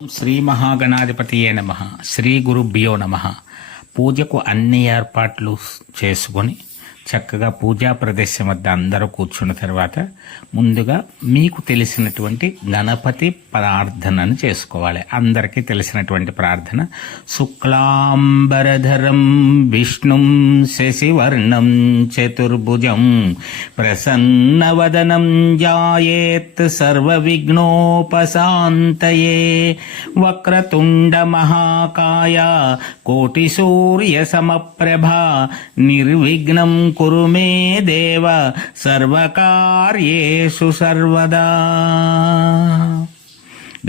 శ్రీ మహాగణాధిపతియే నమః. శ్రీ గురుభ్యో నమః. పూజకు అన్ని ఏర్పాట్లు చేసుకొని చక్కగా పూజా ప్రదేశం వద్ద అందరూ కూర్చున్న తర్వాత ముందుగా మీకు తెలిసినటువంటి గణపతి ప్రార్థనను చేసుకోవాలి. అందరికీ తెలిసినటువంటి ప్రార్థన. శుక్లాంబరధరం విష్ణుం శశివర్ణం చతుర్భుజం ప్రసన్నవదనం ధ్యాయేత్ సర్వవిఘ్నోపశాంతయే వక్రతుండ మహాకాయ కోటిసూర్య సమప్రభా నిర్విఘ్నం కురు మే దేవ సర్వకార్యేషు సర్వదా.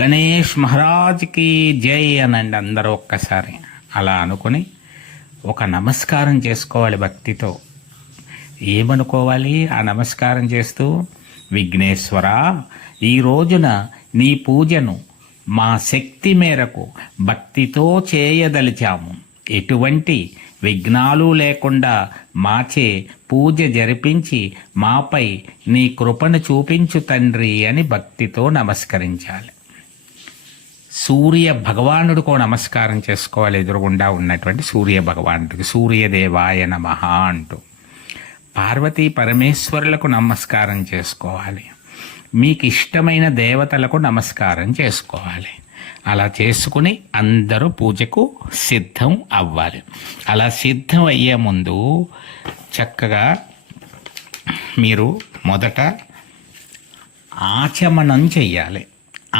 గణేష్ మహారాజ్కి జై అనండి అందరూ ఒక్కసారి. అలా అనుకుని ఒక నమస్కారం చేసుకోవాలి భక్తితో. ఏమనుకోవాలి ఆ నమస్కారం చేస్తూ? విఘ్నేశ్వర, ఈ రోజున నీ పూజను మా శక్తి మేరకు భక్తితో చేయదలిచాము. ఎటువంటి విఘ్నాలు లేకుండా మాచే పూజ జరిపించి మాపై నీ కృపను చూపించు తండ్రి అని భక్తితో నమస్కరించాలి. సూర్య భగవానుడికో నమస్కారం చేసుకోవాలి. ఎదురుగుండా ఉన్నటువంటి సూర్య భగవానుడికి సూర్యదేవాయ నమః అంటూ. పార్వతీ పరమేశ్వరులకు నమస్కారం చేసుకోవాలి. మీకు ఇష్టమైన దేవతలకు నమస్కారం చేసుకోవాలి. అలా చేసుకుని అందరూ పూజకు సిద్ధం అవ్వాలి. అలా సిద్ధం అయ్యే ముందు చక్కగా మీరు మొదట ఆచమనం చెయ్యాలి.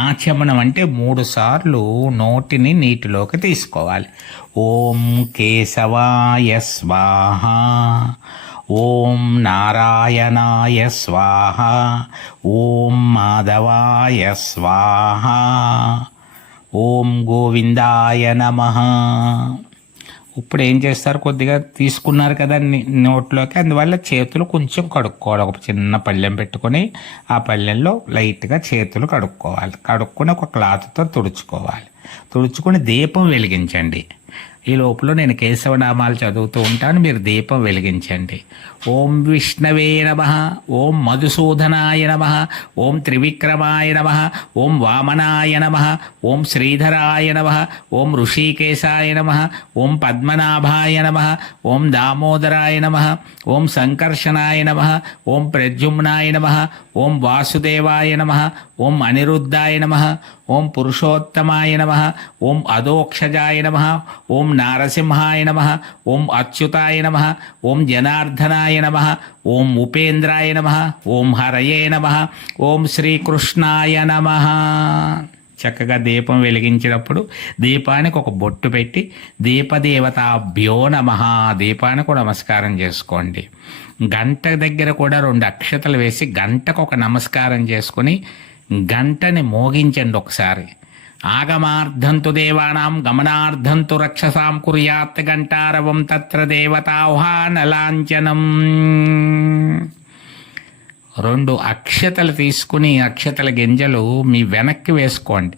ఆచమనం అంటే 3 సార్లు నోటిని నీటిలోకి తీసుకోవాలి. ఓం కేశవాయ స్వాహ, ఓం నారాయణాయ స్వాహ, ఓం మాధవాయ స్వాహ, ఓం గోవిందాయ నమః. ఇప్పుడు ఏం చేస్తారు? కొద్దిగా తీసుకున్నారు కదా నోట్లోకి, అందువల్ల చేతులు కొంచెం కడుక్కోవాలి. ఒక చిన్న పళ్ళెం పెట్టుకొని ఆ పళ్ళెంలో లైట్గా చేతులు కడుక్కోవాలి. కడుక్కొని ఒక క్లాత్తో తుడుచుకోవాలి. తుడుచుకొని దీపం వెలిగించండి. ఈ లోపల నేను కేశవనామాలు చదువుతూ ఉంటాను, మీరు దీపం వెలిగించండి. ఓం విష్ణవే నమః, ఓం మధుసూదనాయ నమః, ఓం త్రివిక్రమాయ నమః, ఓం వామనాయ నమః, ఓం శ్రీధరాయ నమః, ఓం ఋషికేశాయ నమః, ఓం పద్మనాభాయ నమః, ఓం దామోదరాయ నమః, ఓం సంకర్షణాయ నమః, ఓం ప్రద్యుమ్నాయ నమః, ఓం వాసుదేవాయ నమః, ఓం అనిరుద్ధాయ నమః, ఓం పురుషోత్తమాయ నమః, ఓం అదోక్షజాయ నమః, ఓం నారసింహాయ నమః, ఓం అచ్యుతాయ నమః, ఓం జనార్దనాయ నమః, ఓం ఉపేంద్రాయ నమః, ఓం హరయే నమః, ఓం శ్రీకృష్ణాయ నమః. చక్కగా దీపం వెలిగించినప్పుడు దీపానికి ఒక బొట్టు పెట్టి దీపదేవతాభ్యో నమః, దీపానికి ఒక నమస్కారం చేసుకోండి. గంట దగ్గర కూడా 2 అక్షతలు వేసి గంటకు ఒక నమస్కారం చేసుకుని గంటని మోగించండి ఒకసారి. ఆగమార్థంతు దేవానాం గమనార్థంతు రక్షసాం కుర్యాత్ గంటారవం తత్ర దేవతాహ్వానలాంఛనం. 2 అక్షతలు తీసుకుని అక్షతల గింజలు మీ వెనక్కి వేసుకోండి.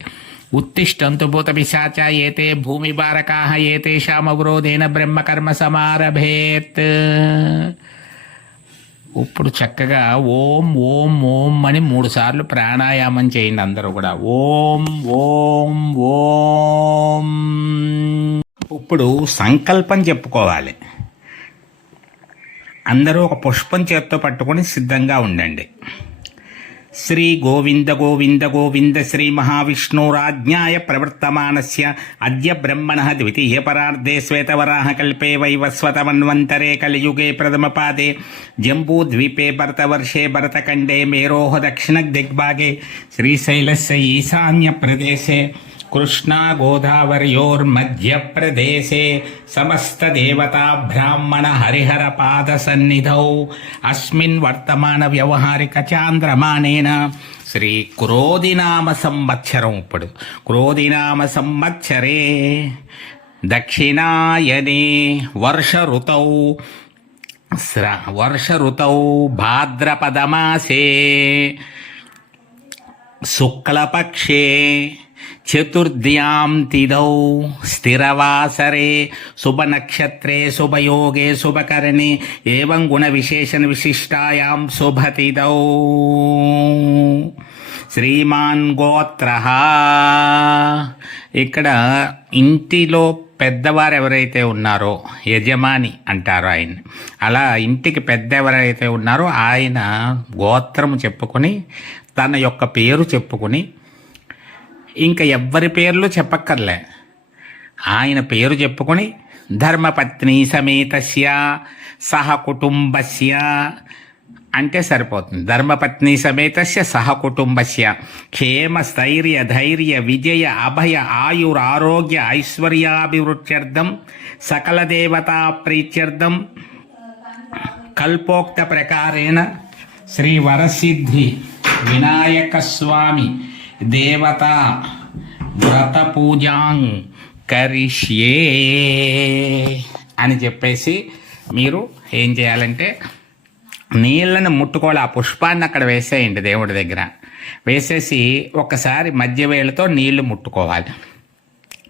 ఉత్తిష్టంతు భూత పిశాచ ఏతే భూమి బారకాః ఏతేషామవరోధేన బ్రహ్మకర్మ సమారభేత్. ఇప్పుడు చక్కగా ఓం ఓం ఓం అని 3 సార్లు ప్రాణాయామం చేయండి అందరూ కూడా. ఓం ఓం ఓం. ఇప్పుడు సంకల్పం చెప్పుకోవాలి. అందరూ ఒక పుష్పం చేత్తో పట్టుకొని సిద్ధంగా ఉండండి. శ్రీ గోవింద గోవింద గోవింద శ్రీ మహావిష్ణురాజ్ఞాయ ప్రవర్తమానస్య అద్య బ్రహ్మణః ద్వితీయ పరార్ధే శ్వేతవరాహ కల్పే వైవస్వతమన్వంతరే కలియుగే ప్రథమపాదే జంబూద్వీపే భరతవర్షే భరతఖండే మేరోః దక్షిణ దిగ్భాగే శ్రీశైలస్య ఈశాన్య ప్రదేశే కృష్ణా గోదావర్యోర్మధ్యప్రదేశే సమస్తదేవతా బ్రాహ్మణ హరిహర పాద సన్నిధౌ అస్మిన్ వర్తమాన వ్యవహారిక చాంద్రమానేన శ్రీ క్రోధినామ సంవత్సరం. ఇప్పుడు క్రోధినామ సంవత్సరే దక్షిణాయనే వర్ష ఋతౌ భాద్రపదమాసే శుక్లపక్షే చతుర్థ్యాం తిథౌ స్థిరవాసరే శుభనక్షత్రే శుభయోగే శుభకరణే ఏవం గుణ విశేషణ విశిష్టాయాం శుభతిథౌ శ్రీమాన్ గోత్ర. ఇక్కడ ఇంటిలో పెద్దవారు ఎవరైతే ఉన్నారో యజమాని అంటారు ఆయన. అలా ఇంటికి పెద్ద ఎవరైతే ఉన్నారో ఆయన గోత్రము చెప్పుకొని తన యొక్క పేరు చెప్పుకొని, ఇంకా ఎవ్వరి పేర్లు చెప్పక్కర్లే, ఆయన పేరు చెప్పుకొని ధర్మపత్ని సమేతస్య సహ కుటుంబస్య అంటే సరిపోతుంది. ధర్మపత్ని సమేతస్య సహ కుటుంబస్య క్షేమ స్థైర్య ధైర్య విజయ అభయ ఆయురారోగ్య ఐశ్వర్యాభివృద్ధ్యర్థం సకల దేవతా ప్రీత్యర్థం కల్పోక్త ప్రకారేణ శ్రీ వరసిద్ధి వినాయక స్వామి దేవతా వ్రత పూజాం కరిష్యే అని చెప్పేసి మీరు ఏం చేయాలంటే నీళ్ళను ముట్టుకోవాలి. ఆ పుష్పాన్ని అక్కడ వేసేయండి దేవుడి దగ్గర. వేసేసి ఒకసారి మధ్య వేళతో నీళ్లు ముట్టుకోవాలి.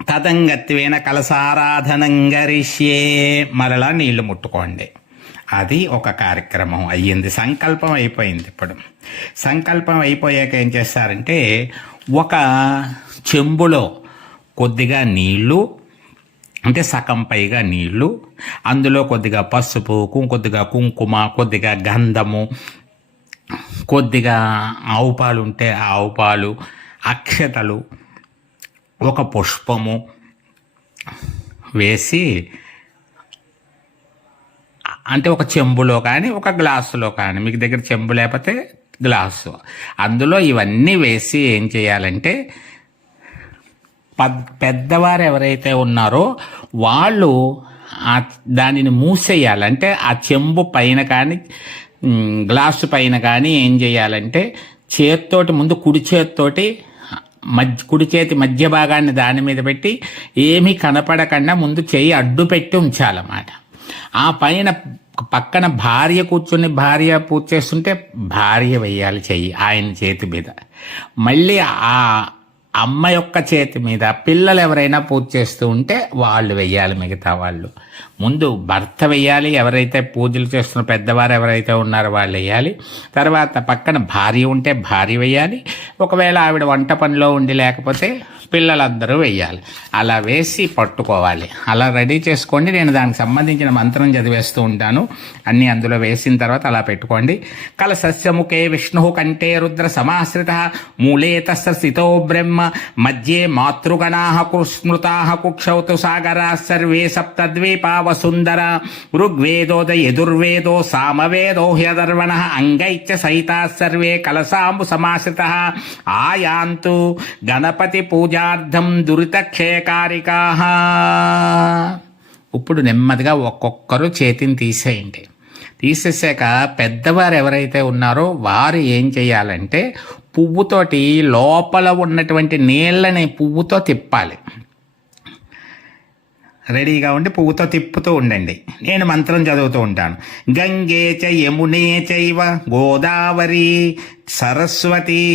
తదంగత్వేన కలసారాధనం గరిష్యే, మరలా నీళ్లు ముట్టుకోండి. అది ఒక కార్యక్రమం అయ్యింది. సంకల్పం అయిపోయింది. ఇప్పుడు సంకల్పం అయిపోయాక ఏం చేస్తారంటే ఒక చెంబులో కొద్దిగా నీళ్లు, అంటే సగం పైగా నీళ్లు, అందులో కొద్దిగా పసుపు, కొద్దిగా కుంకుమ, కొద్దిగా గంధము, కొద్దిగా ఆవు పాలు ఉంటే ఆవు పాలు, అక్షతలు, ఒక పుష్పము వేసి, అంటే ఒక చెంబులో కానీ ఒక గ్లాసులో కానీ, మీకు దగ్గర చెంబు లేకపోతే గ్లాసు, అందులో ఇవన్నీ వేసి ఏం చేయాలంటే పెద్దవారు ఎవరైతే ఉన్నారో వాళ్ళు దానిని మూసేయాలంటే ఆ చెంబు పైన కానీ గ్లాసు పైన కానీ ఏం చేయాలంటే చేత్తోటి ముందు కుడి చేతి మధ్య భాగాన్ని దాని మీద పెట్టి ఏమీ కనపడకుండా ముందు చెయ్యి అడ్డు పెట్టి ఉంచాలన్నమాట. ఆ పైన పక్కన భార్య కూర్చొని భార్య పూజ చేస్తుంటే భార్య వెయ్యాలి చెయ్యి ఆయన చేతి మీద. మళ్ళీ ఆ అమ్మ యొక్క చేతి మీద పిల్లలు ఎవరైనా పూజ చేస్తూ ఉంటే వాళ్ళు వెయ్యాలి. మిగతా వాళ్ళు ముందు భర్త వెయ్యాలి, ఎవరైతే పూజలు చేస్తున్న పెద్దవారు ఎవరైతే ఉన్నారో వాళ్ళు వెయ్యాలి. తర్వాత పక్కన భార్య ఉంటే భార్య వెయ్యాలి. ఒకవేళ ఆవిడ వంట పనిలో ఉండి లేకపోతే పిల్లలందరూ వెయ్యాలి. అలా వేసి పట్టుకోవాలి. అలా రెడీ చేసుకోండి. నేను దానికి సంబంధించిన మంత్రం చదివేస్తూ ఉంటాను. అన్నీ అందులో వేసిన తర్వాత అలా పెట్టుకోండి. కలసస్యముఖే విష్ణు కంఠే రుద్ర సమాశ్రిత మూలే తస్య స్థితో బ్రహ్మ మధ్యే మాతృగణా స్మృతా కుక్షౌతు సాగరా సర్వే సప్తద్వీపా వసుందర ఋగ్వేదోద యజుర్వేదో సామవేదో హ్యదర్వణ అంగైచ్చ సహితా సర్వే కలసాంబు సమాశ్రిత ఆయాంతు గణపతి పూజార్థం దురితక్షయకారికా. ఇప్పుడు నెమ్మదిగా ఒక్కొక్కరు చేతిని తీసేయండి. తీసేసాక పెద్దవారు ఎవరైతే ఉన్నారో వారు ఏం చేయాలంటే పువ్వుతోటి లోపల ఉన్నటువంటి నీళ్ళని పువ్వుతో తిప్పాలి. రెడీగా ఉండి పువ్వుతో తిప్పుతూ ఉండండి. నేను మంత్రం చదువుతూ ఉంటాను. గంగే చ యమునే చైవ గోదావరి సరస్వతి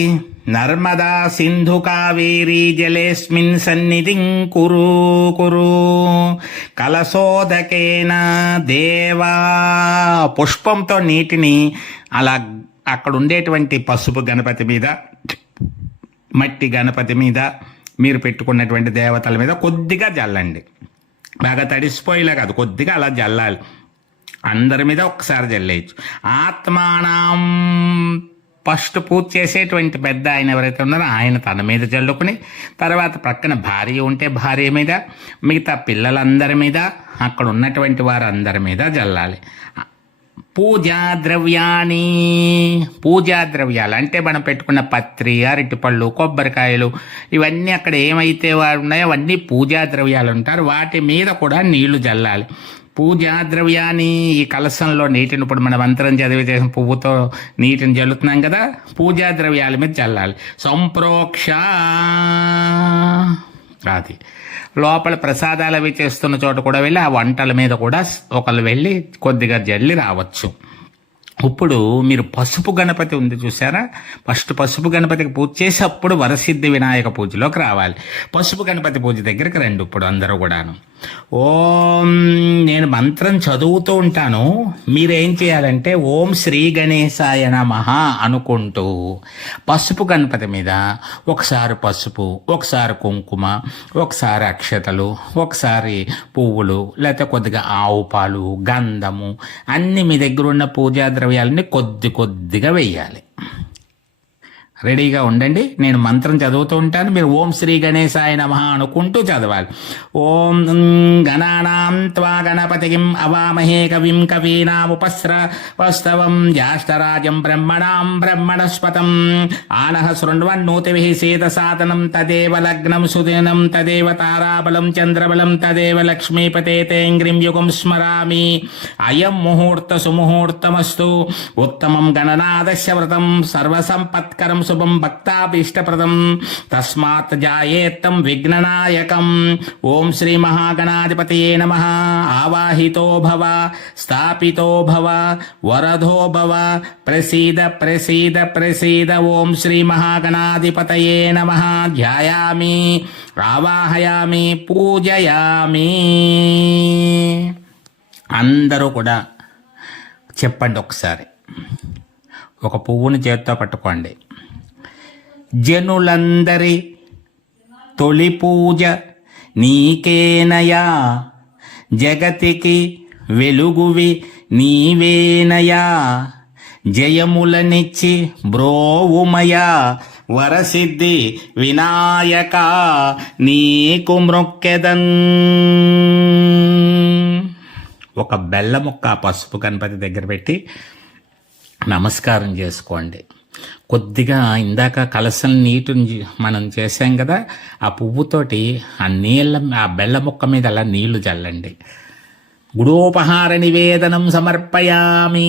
నర్మదా సింధు కావేరీ జలేస్మిన్ సన్నిధిం కురు కురు కలశోదకేన దేవా. పుష్పంతో నీటిని అలా అక్కడ ఉండేటువంటి పసుపు గణపతి మీద, మట్టి గణపతి మీద, మీరు పెట్టుకున్నటువంటి దేవతల మీద కొద్దిగా జల్లండి. బాగా తడిసిపోయేలా కాదు, కొద్దిగా అలా జల్లాలి. అందరి మీద ఒక్కసారి జల్లేయచ్చు. ఆత్మానం ఫస్ట్ పూజ చేసేటువంటి పెద్ద ఆయన ఎవరైతే ఉన్నారో ఆయన తన మీద జల్లుకుని, తర్వాత ప్రక్కన భార్య ఉంటే భార్య మీద, మిగతా పిల్లలందరి మీద, అక్కడ ఉన్నటువంటి వారందరి మీద జల్లాలి. పూజా ద్రవ్యాలు అంటే మనం పెట్టుకున్న పత్రి, అరటిపళ్ళు, కొబ్బరికాయలు, ఇవన్నీ అక్కడ ఏమైతే ఉన్నాయో అవన్నీ పూజా ద్రవ్యాలు అంటారు. వాటి మీద కూడా నీళ్లు జల్లాలి. పూజా ద్రవ్యాన్ని ఈ కలశంలో నీటిని, ఇప్పుడు మనం మంత్రం చదివి చేసిన పువ్వుతో నీటిని జల్లుతున్నాం కదా, పూజా ద్రవ్యాల మీద చల్లాలి. సంప్రోక్ష అది లోపల ప్రసాదాలు అవి చేస్తున్న చోట కూడా వెళ్ళి ఆ వంటల మీద కూడా ఒకళ్ళు వెళ్ళి కొద్దిగా జల్లి రావచ్చు. ఇప్పుడు మీరు పసుపు గణపతి ఉంది చూసారా, ఫస్ట్ పసుపు గణపతికి పూజ చేసి అప్పుడు వరసిద్ధి వినాయక పూజలోకి రావాలి. పసుపు గణపతి పూజ దగ్గరికి రండి ఇప్పుడు అందరూ కూడాను. ఓం నేను మంత్రం చదువుతూ ఉంటాను, మీరేం చేయాలంటే ఓం శ్రీ గణేశాయ నమః అనుకుంటూ పసుపు గణపతి మీద ఒకసారి పసుపు, ఒకసారి కుంకుమ, ఒకసారి అక్షతలు, ఒకసారి పువ్వులు, లేకపోతే కొద్దిగా ఆవు పాలు, గంధము అన్నీ మీ దగ్గర ఉన్న పూజా ద్రవ్యాలని కొద్దిగా వెయ్యాలి. రెడీగా ఉండండి. నేను మంత్రం చదువుతూ ఉంటాను, మీరు ఓం శ్రీ గణేశాయ నమః అనుకుంటూ చదవాలి. ఓం గణానాం త్వా గణపతిం అవామహే కవిం కవీనాముపస్రవస్తవం జ్యేష్ఠరాజం బ్రహ్మణాం బ్రహ్మణస్పతం ఆనః శృణ్వన్నోతిభిః సేదసాదనం తదేవ లగ్నం సుదినం తదేవ తారాబలం చంద్రబలం తదేవ లక్ష్మీపతే తేంగ్రిం యుగం స్మరామి. అయం ముహూర్త సుముహూర్తమస్తు ఉత్తమం గణనాదస్య వ్రతం సర్వసంపత్కరం శుభం భక్తాభీష్టప్రదం తస్మాత్ జాయేత్తం విఘ్ననాయకం. ఓం శ్రీ మహాగణాధిపతయే నమః. ఆవాహితో భవ, స్థాపితో భవ, వరదో భవ, ప్రసీద ప్రసీద ప్రసీద. ఓం శ్రీ మహాగణాధిపతయే నమః. ధ్యాయామి, ఆవాహయామి, పూజయామి. అందరూ కూడా చెప్పండి ఒకసారి. ఒక పువ్వుని చేత్తో పట్టుకోండి. జనులందరి తొలి పూజ నీకేనయా, జగతికి వెలుగువి నీవేనయా, జయములనిచ్చి బ్రోవుమయా, వరసిద్ధి వినాయక నీకు మ్రొక్కెదన్. ఒక బెల్ల ముక్క పసుపు గణపతి దగ్గర పెట్టి నమస్కారం చేసుకోండి. కొద్దిగా ఇందాక కలసం నీటిని మనం చేసాం కదా, ఆ పువ్వుతోటి ఆ బెల్ల ముక్క మీద అలా నీళ్లు చల్లండి. గుడోపహార నివేదనం సమర్పయామి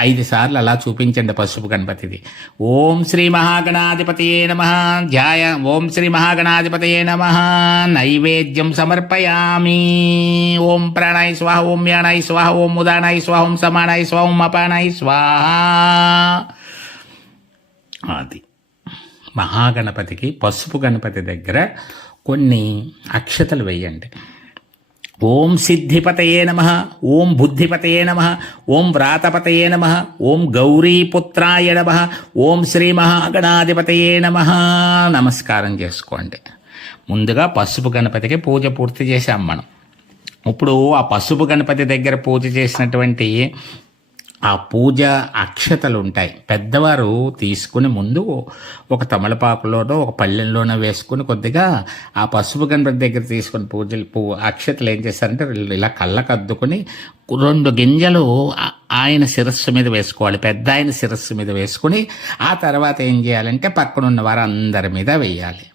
5 సార్లు అలా చూపించండి పసుపు గణపతిది. ఓం శ్రీ మహాగణాధిపతయే నమః. ఓం శ్రీ మహాగణాధిపతయే నమః. నైవేద్యం సమర్పయామి. ఓం ప్రాణాయ స్వాహ, ఓం యానాయ స్వాహ, ఓం ఉదానాయ స్వాహ, ఓం సమానాయ స్వాహ, ఓం అపానాయ స్వాహ. అది మహాగణపతికి పసుపు గణపతి దగ్గర కొన్ని అక్షతలు వేయండి. ఓం సిద్ధిపతయే నమః, ఓం బుద్ధిపతయే నమః, ఓం వ్రాతపతయే నమః, ఓం గౌరీపుత్రాయ నమః, ఓం శ్రీ మహాగణాధిపతయే నమః. నమస్కారం చేసుకోండి. ముందుగా పసుపు గణపతికి పూజ పూర్తి చేశాం మనం. ఇప్పుడు ఆ పసుపు గణపతి దగ్గర పూజ చేసినటువంటి ఆ పూజ అక్షతలు ఉంటాయి, పెద్దవారు తీసుకుని ముందు ఒక తమలపాకులోనో ఒక పళ్ళెంలోనో వేసుకుని కొద్దిగా ఆ పసుపు గణపతి దగ్గర తీసుకుని అక్షతలు ఏం చేస్తారంటే ఇలా కళ్ళకు అద్దుకుని 2 గింజలు ఆయన శిరస్సు మీద వేసుకోవాలి, పెద్ద ఆయన శిరస్సు మీద వేసుకుని ఆ తర్వాత ఏం చేయాలంటే పక్కనున్న వారు అందరి మీద వేయాలి.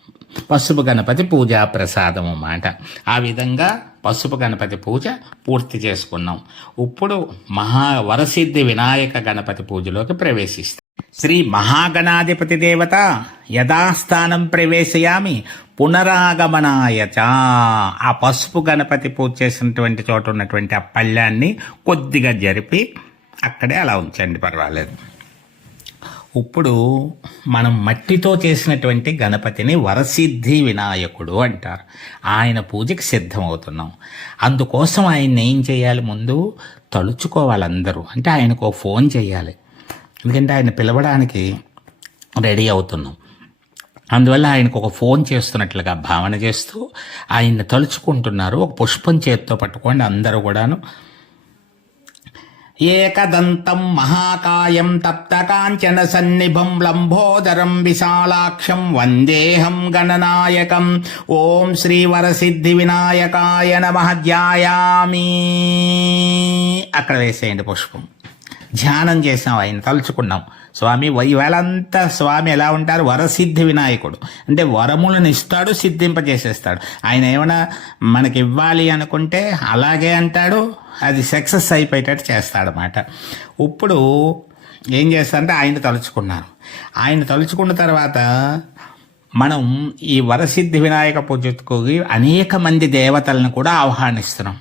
పసుపు గణపతి పూజా ప్రసాదం అన్నమాట. ఆ విధంగా పసుపు గణపతి పూజ పూర్తి చేసుకున్నాం. ఇప్పుడు వరసిద్ధి వినాయక గణపతి పూజలోకి ప్రవేశిస్తాం. శ్రీ మహాగణాధిపతి దేవత యథాస్థానం ప్రవేశయామి పునరాగమనాయ చ. ఆ పసుపు గణపతి పూజ చేసినటువంటి చోట ఉన్నటువంటి ఆ పళ్ళాన్ని కొద్దిగా జరిపి అక్కడే అలా ఉంచండి, పర్వాలేదు. ఇప్పుడు మనం మట్టితో చేసినటువంటి గణపతిని వరసిద్ధి వినాయకుడు అంటారు. ఆయన పూజకి సిద్ధమవుతున్నాం. అందుకోసం ఆయన్ని ఏం చేయాలి, ముందు తలుచుకోవాలి అందరూ. అంటే ఆయనకు ఫోన్ చేయాలి, ఎందుకంటే ఆయన పిలవడానికి రెడీ అవుతున్నాం. అందువల్ల ఆయనకు ఒక ఫోన్ చేస్తున్నట్లుగా భావన చేస్తూ ఆయన్ని తలుచుకుంటున్నారు. ఒక పుష్పం చేత్తో పట్టుకోండి అందరూ కూడాను. ఏకదంతం మహాకాయం తప్తకాంచన సన్నిభం లంబోదరం విశాలాక్షం వందేహం గణనాయకం. ఓం శ్రీ వరసిద్ధి వినాయకాయ నమః. ధ్యాయామి. అక్కడ వేసేయండి పుష్పం. ధ్యానం చేసాం, ఆయన తలుచుకున్నాం. స్వామి ఈవేళంతా స్వామి ఎలా ఉంటారు, వరసిద్ధి వినాయకుడు. అంటే వరములను ఇస్తాడు, సిద్ధింపజేసేస్తాడు. ఆయన ఏమైనా మనకి ఇవ్వాలి అనుకుంటే అలాగే అంటాడు, అది సక్సెస్ అయిపోయేటట్టు చేస్తాడనమాట. ఇప్పుడు ఏం చేస్తారంటే ఆయన తలుచుకున్నారు. ఆయన తలుచుకున్న తర్వాత మనం ఈ వరసిద్ధి వినాయక పూజకు అనేక మంది దేవతలను కూడా ఆహ్వానిస్తున్నాం.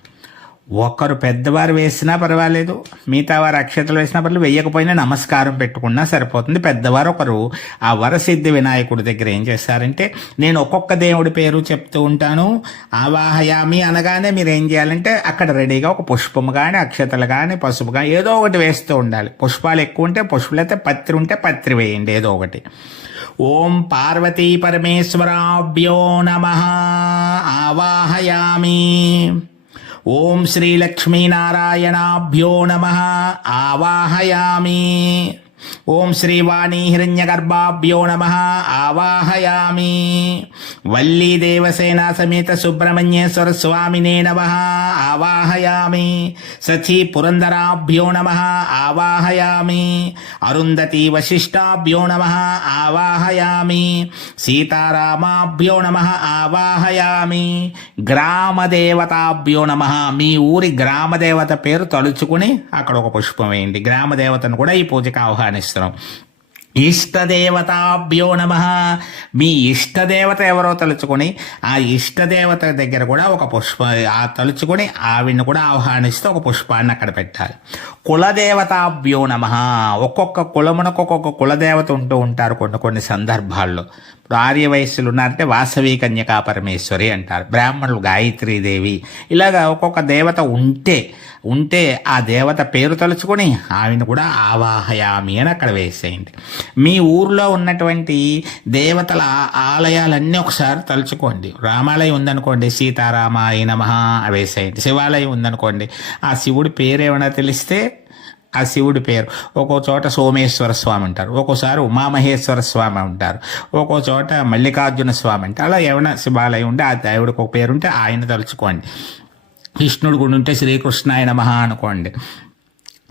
ఒకరు పెద్దవారు వేసినా పర్వాలేదు, మిగతా వారు అక్షతలు వేసినా పర్వాలేదు, వెయ్యకపోయినా నమస్కారం పెట్టుకున్నా సరిపోతుంది. పెద్దవారు ఒకరు ఆ వరసిద్ధి వినాయకుడి దగ్గర ఏం చేస్తారంటే, నేను ఒక్కొక్క దేవుడి పేరు చెప్తూ ఉంటాను, ఆవాహయామి అనగానే మీరు ఏం చేయాలంటే అక్కడ రెడీగా ఒక పుష్పము కానీ అక్షతలు కానీ పసుపు కానీ ఏదో ఒకటి వేస్తూ ఉండాలి. పుష్పాలు ఎక్కువ ఉంటే పుష్పాలు, అయితే పత్రి ఉంటే పత్రి వేయండి ఏదో ఒకటి. ఓం పార్వతీ పరమేశ్వరాభ్యో నమః ఆవాహయామి. ఓం శ్రీలక్ష్మీనారాయణాభ్యో నమః ఆవాహయామి. ఓం శ్రీవాణీ హిరణ్యగర్భాభ్యో నమః ఆవాహయామి. వల్లీ దేవసేనా సమేత సుబ్రహ్మణ్యేశ్వర స్వామినే నమః ఆవాహయామి. సచీ పురందరాభ్యో నమః ఆవాహయామి. అరుంధతి వశిష్టాభ్యో నమః ఆవాహయామి. సీతారామాభ్యో నమః ఆవాహయామి. గ్రామదేవతాభ్యో నమః. మీ ఊరి గ్రామదేవత పేరు తలుచుకుని అక్కడ ఒక పుష్పం వేయండి. గ్రామదేవతను కూడా ఈ పూజకి ఆహ్వానిస్తున్నాం. ఇష్టదేవతాభ్యో నమః. మీ ఇష్టదేవత ఎవరో తలుచుకొని ఆ ఇష్టదేవత దగ్గర కూడా ఒక ఆ తలుచుకొని ఆవిడ్ని కూడా ఆహ్వానిస్తూ ఒక పుష్పాన్ని అక్కడ పెట్టాలి. కులదేవతాభ్యో నమః. ఒక్కొక్క కులమునకు ఒక్కొక్క కులదేవత ఉంటూ ఉంటారు కొన్ని సందర్భాల్లో. ఇప్పుడు ఆర్య వయస్సులు ఉన్నారంటే వాసవి కన్యకా పరమేశ్వరి అంటారు, బ్రాహ్మణులు గాయత్రీదేవి, ఇలాగా ఒక్కొక్క దేవత ఉంటే ఆ దేవత పేరు తలుచుకొని ఆవిని కూడా ఆవాహయామి అని అక్కడ వేసేయండి. మీ ఊర్లో ఉన్నటువంటి దేవతల ఆలయాలన్నీ ఒకసారి తలుచుకోండి. రామాలయం ఉందనుకోండి, సీతారామాయ నమః వేసేయండి. శివాలయం ఉందనుకోండి, ఆ శివుడి పేరు ఏమైనా తెలిస్తే ఆ శివుడి పేరు, ఒక్కో చోట సోమేశ్వర స్వామి అంటారు, ఒక్కోసారి ఉమామహేశ్వర స్వామి అంటారు, ఒక్కో చోట మల్లికార్జున స్వామి అంటారు. అలా ఏమైనా శివాలయం ఉంటే ఆ దేవుడికి ఒక పేరు ఉంటే ఆయన తలుచుకోండి. కృష్ణుడు గుడి ఉంటే శ్రీకృష్ణాయ నమః అనుకోండి.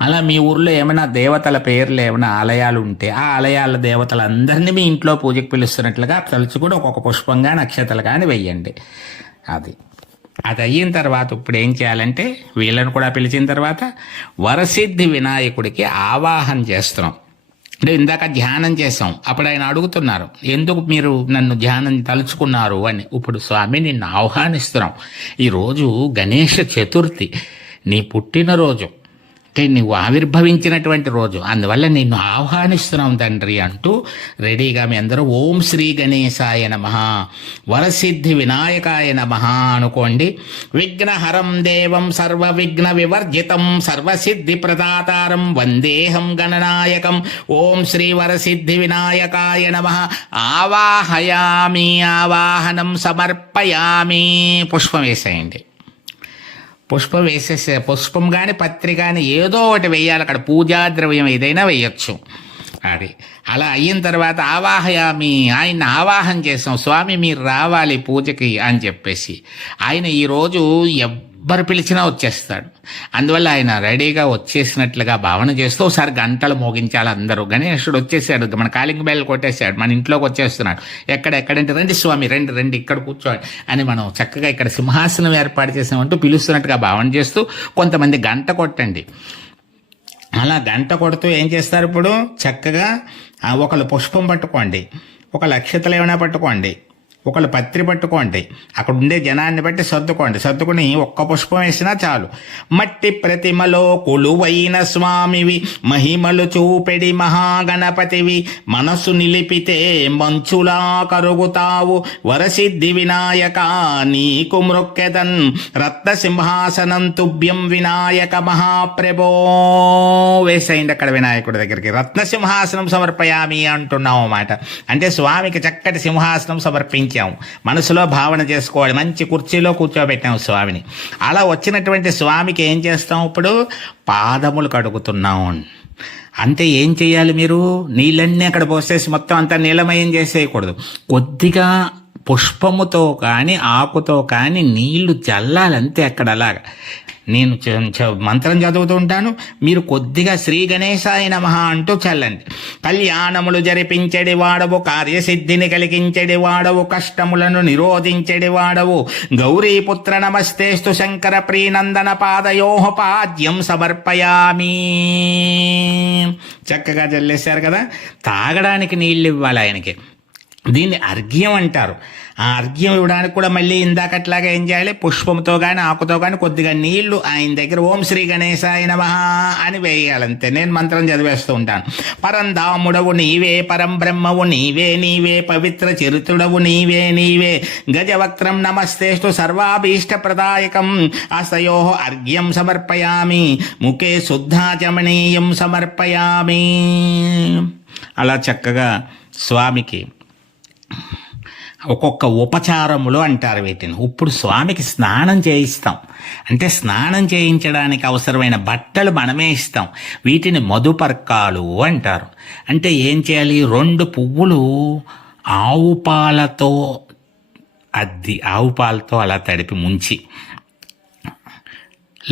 అలా మీ ఊర్లో ఏమైనా దేవతల పేర్లు ఏమైనా ఆలయాలు ఉంటే ఆ ఆలయాల దేవతలందరినీ మీ ఇంట్లో పూజకు పిలుస్తున్నట్లుగా తలుచుకుని ఒక్కొక్క పుష్పంగా నక్షత్రాలు కానీ వెయ్యండి. అది అయిన తర్వాత ఇప్పుడు ఏం చేయాలంటే వీళ్ళని కూడా పిలిచిన తర్వాత వరసిద్ధి వినాయకుడికి ఆవాహన చేస్తున్నాం. అంటే ఇందాక ధ్యానం చేసాం, అప్పుడు ఆయన అడుగుతున్నారు ఎందుకు మీరు నన్ను ధ్యానం తలుచుకున్నారు అని. ఇప్పుడు స్వామి నిన్ను ఆహ్వానిస్తున్నాం, ఈరోజు గణేష చతుర్థి, నీ పుట్టినరోజు, అంటే నువ్వు ఆవిర్భవించినటువంటి రోజు, అందువల్ల నిన్ను ఆహ్వానిస్తున్నాం తండ్రి అంటూ రెడీగా మీ అందరూ ఓం శ్రీ గణేశాయ నమః వరసిద్ధి వినాయకాయ నమః అనుకోండి. విఘ్నహరం దేవం సర్వ విఘ్న వివర్జితం సర్వసిద్ధి ప్రదాతారం వందేహం గణనాయకం ఓం శ్రీ వరసిద్ధి వినాయకాయ నమః ఆవాహయామి. ఆవాహనం సమర్పయామి. పుష్పం వేసేయండి. పుష్పం వేసేసే పుష్పం కానీ పత్రి కానీ ఏదో ఒకటి వేయాలి అక్కడ, పూజా ద్రవ్యం ఏదైనా వేయచ్చు. అది అలా అయిన తర్వాత ఆవాహయామి, ఆయన్ని ఆవాహన చేసాం, స్వామి మీరు రావాలి పూజకి అని చెప్పేసి. ఆయన ఈరోజు ఎవ్వరు పిలిచినా వచ్చేస్తాడు. అందువల్ల ఆయన రెడీగా వచ్చేసినట్లుగా భావన చేస్తూ ఒకసారి గంటలు మోగించాలి అందరూ. గణేశుడు వచ్చేసాడు, మన కాలింగ్ బెల్ కొట్టేశాడు, మన ఇంట్లోకి వచ్చేస్తున్నాడు. ఎక్కడంటే రండి స్వామి రండి ఇక్కడ కూర్చోండి అని మనం చక్కగా ఇక్కడ సింహాసనం ఏర్పాటు చేసామంటూ పిలుస్తున్నట్టుగా భావన చేస్తూ కొంతమంది గంట కొట్టండి. అలా గంట కొడుతూ ఏం చేస్తారు, ఇప్పుడు చక్కగా ఒకళ్ళు పుష్పం పట్టుకోండి, ఒకళ్ళు అక్షతలు ఏమైనా పట్టుకోండి, ఒకళ్ళు పత్రి పట్టుకోండి, అక్కడ ఉండే జనాన్ని బట్టి సర్దుకుని ఒక్క పుష్పం వేసినా చాలు. మట్టి ప్రతిమలో కొలువైన స్వామివి, మహిమలు చూపెడి మహాగణపతివి, మనసు నిలిపితే మంచులా కరుగుతావు, వరసిద్ధి వినాయక నీకు మృక్కెదన్, రత్న సింహాసనం తుభ్యం వినాయక మహాప్రభో. వేసేయండి అక్కడ వినాయకుడి దగ్గరికి. రత్న సింహాసనం సమర్పయామి అంటున్నాం అన్నమాట. అంటే స్వామికి చక్కటి సింహాసనం సమర్పించాము, మనసులో భావన చేసుకోవాలి. మంచి కుర్చీలో కూర్చోబెట్టాము స్వామిని. అలా వచ్చినటువంటి స్వామికి ఏం చేస్తాం, ఇప్పుడు పాదములు కడుగుతున్నాం. అంటే ఏం చేయాలి, మీరు నీళ్ళన్నీ అక్కడ పోసేసి మొత్తం అంతా నీలమయం చేసేయకూడదు. కొద్దిగా పుష్పముతో కానీ ఆకుతో కానీ నీళ్లు చల్లాలంతే అక్కడ. అలాగా నేను మంత్రం చదువుతూ ఉంటాను, మీరు కొద్దిగా శ్రీ గణేశాయ నమః అంటూ చల్లండి. కళ్యాణములు జరిపించడి వాడవు, కార్యసిద్ధిని కలిగించడి వాడవు, కష్టములను నిరోధించడి వాడవు, గౌరీపుత్ర నమస్తేస్తు శంకర ప్రీనందన పాదయోహ పాద్యం సమర్పయామి. చక్కగా చల్లేశారు కదా. తాగడానికి నీళ్ళు ఇవ్వాలి ఆయనకి. దీన్ని అర్ఘ్యం అంటారు. ఆ అర్ఘ్యం ఇవ్వడానికి కూడా మళ్ళీ ఇందాకట్లాగా ఏం చేయాలి, పుష్పంతో కానీ ఆకుతో కానీ కొద్దిగా నీళ్లు ఆయన దగ్గర ఓం శ్రీ గణేశాయ నమః అని వేయాలంతే. నేను మంత్రం చదివేస్తూ ఉంటాను. పరంధాముడవు నీవే, పరం బ్రహ్మవు నీవే, నీవే పవిత్ర చరిత్రుడవు నీవే, నీవే గజవక్త్రం నమస్తేస్తు సర్వాభీష్ట ప్రదాయకం ఆస్తయో అర్ఘ్యం సమర్పయామి ముఖే శుద్ధాచమనీయం సమర్పయామి. అలా చక్కగా స్వామికి ఒక్కొక్క ఉపచారములు అంటారు వీటిని. ఇప్పుడు స్వామికి స్నానం చేయిస్తాం. అంటే స్నానం చేయించడానికి అవసరమైన బట్టలు మనమే ఇస్తాం. వీటిని మధుపర్కాలు అంటారు. అంటే ఏం చేయాలి, 2 పువ్వులు ఆవు పాలతో అలా తడిపి ముంచి,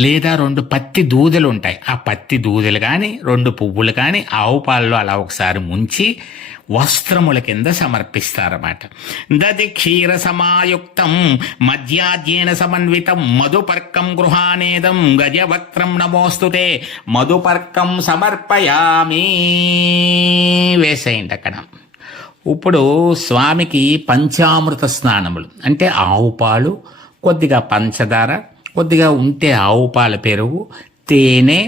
లేదా 2 పత్తి దూదలు ఉంటాయి, ఆ పత్తి దూదలు కానీ 2 పువ్వులు కానీ ఆవు పాలలో అలా ఒకసారి ముంచి వస్త్రముల కింద సమర్పిస్తారన్నమాట. దది క్షీర సమాయుక్తం మధ్యాజ్యేన సమన్వితం మధుపర్కం గృహానేదం గజవక్త్రం నమోస్తుతే మధుపర్కం సమర్పయామి వేసేయండి అక్కడ. ఇప్పుడు స్వామికి పంచామృత స్నానములు అంటే ఆవు పాలు, కొద్దిగా పంచదార, కొద్దిగా ఉంటే ఆవు పాల పెరుగు, తేనె,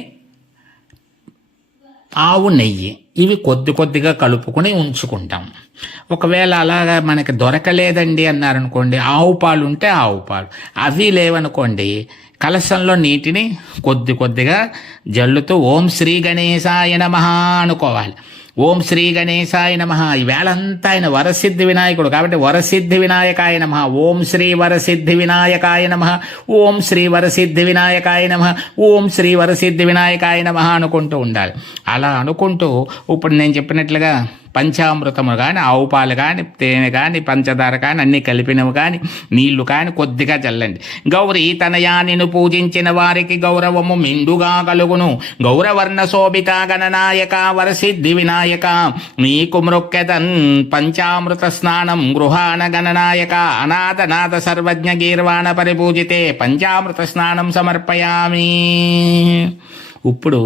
ఆవు నెయ్యి, ఇవి కొద్దిగా కలుపుకొని ఉంచుకుంటాం. ఒకవేళ అలాగా మనకి దొరకలేదండి అన్నారనుకోండి, ఆవు పాలు ఉంటే ఆవు పాలు, అవి లేవనుకోండి కలశంలో నీటిని కొద్దిగా జల్లుతూ ఓం శ్రీ గణేశాయ నమః అనుకోవాలి. ఓం శ్రీ గణేశాయ నమః. ఈవేళంతా ఆయన వరసిద్ధి వినాయకుడు కాబట్టి వరసిద్ధి వినాయకాయ నమః, ఓం శ్రీ వరసిద్ధి వినాయకాయ నమః, ఓం శ్రీ వరసిద్ధి వినాయకాయ నమః, ఓం శ్రీ వరసిద్ధి వినాయకాయ నమః అనుకుంటూ ఉండాలి. అలా అనుకుంటూ ఇప్పుడు నేను చెప్పినట్లుగా పంచామృతము కానీ, ఆవు పాలు కానీ, తేనె కానీ, పంచదార కానీ, అన్నీ కలిపినవి కానీ, నీళ్లు కానీ కొద్దిగా చల్లండి. గౌరీ తనయా నిన్ను పూజించిన వారికి గౌరవము మెండుగా కలుగును. గౌరవర్ణ శోభిత గణనాయక వరసిద్ధి వినాయక నీకు మృక్కెతన్ పంచామృత స్నానం గృహాన గణనాయక అనాథనాథ సర్వజ్ఞ గీర్వాణ పరిపూజితే పంచామృత స్నానం సమర్పయామి. ఇప్పుడు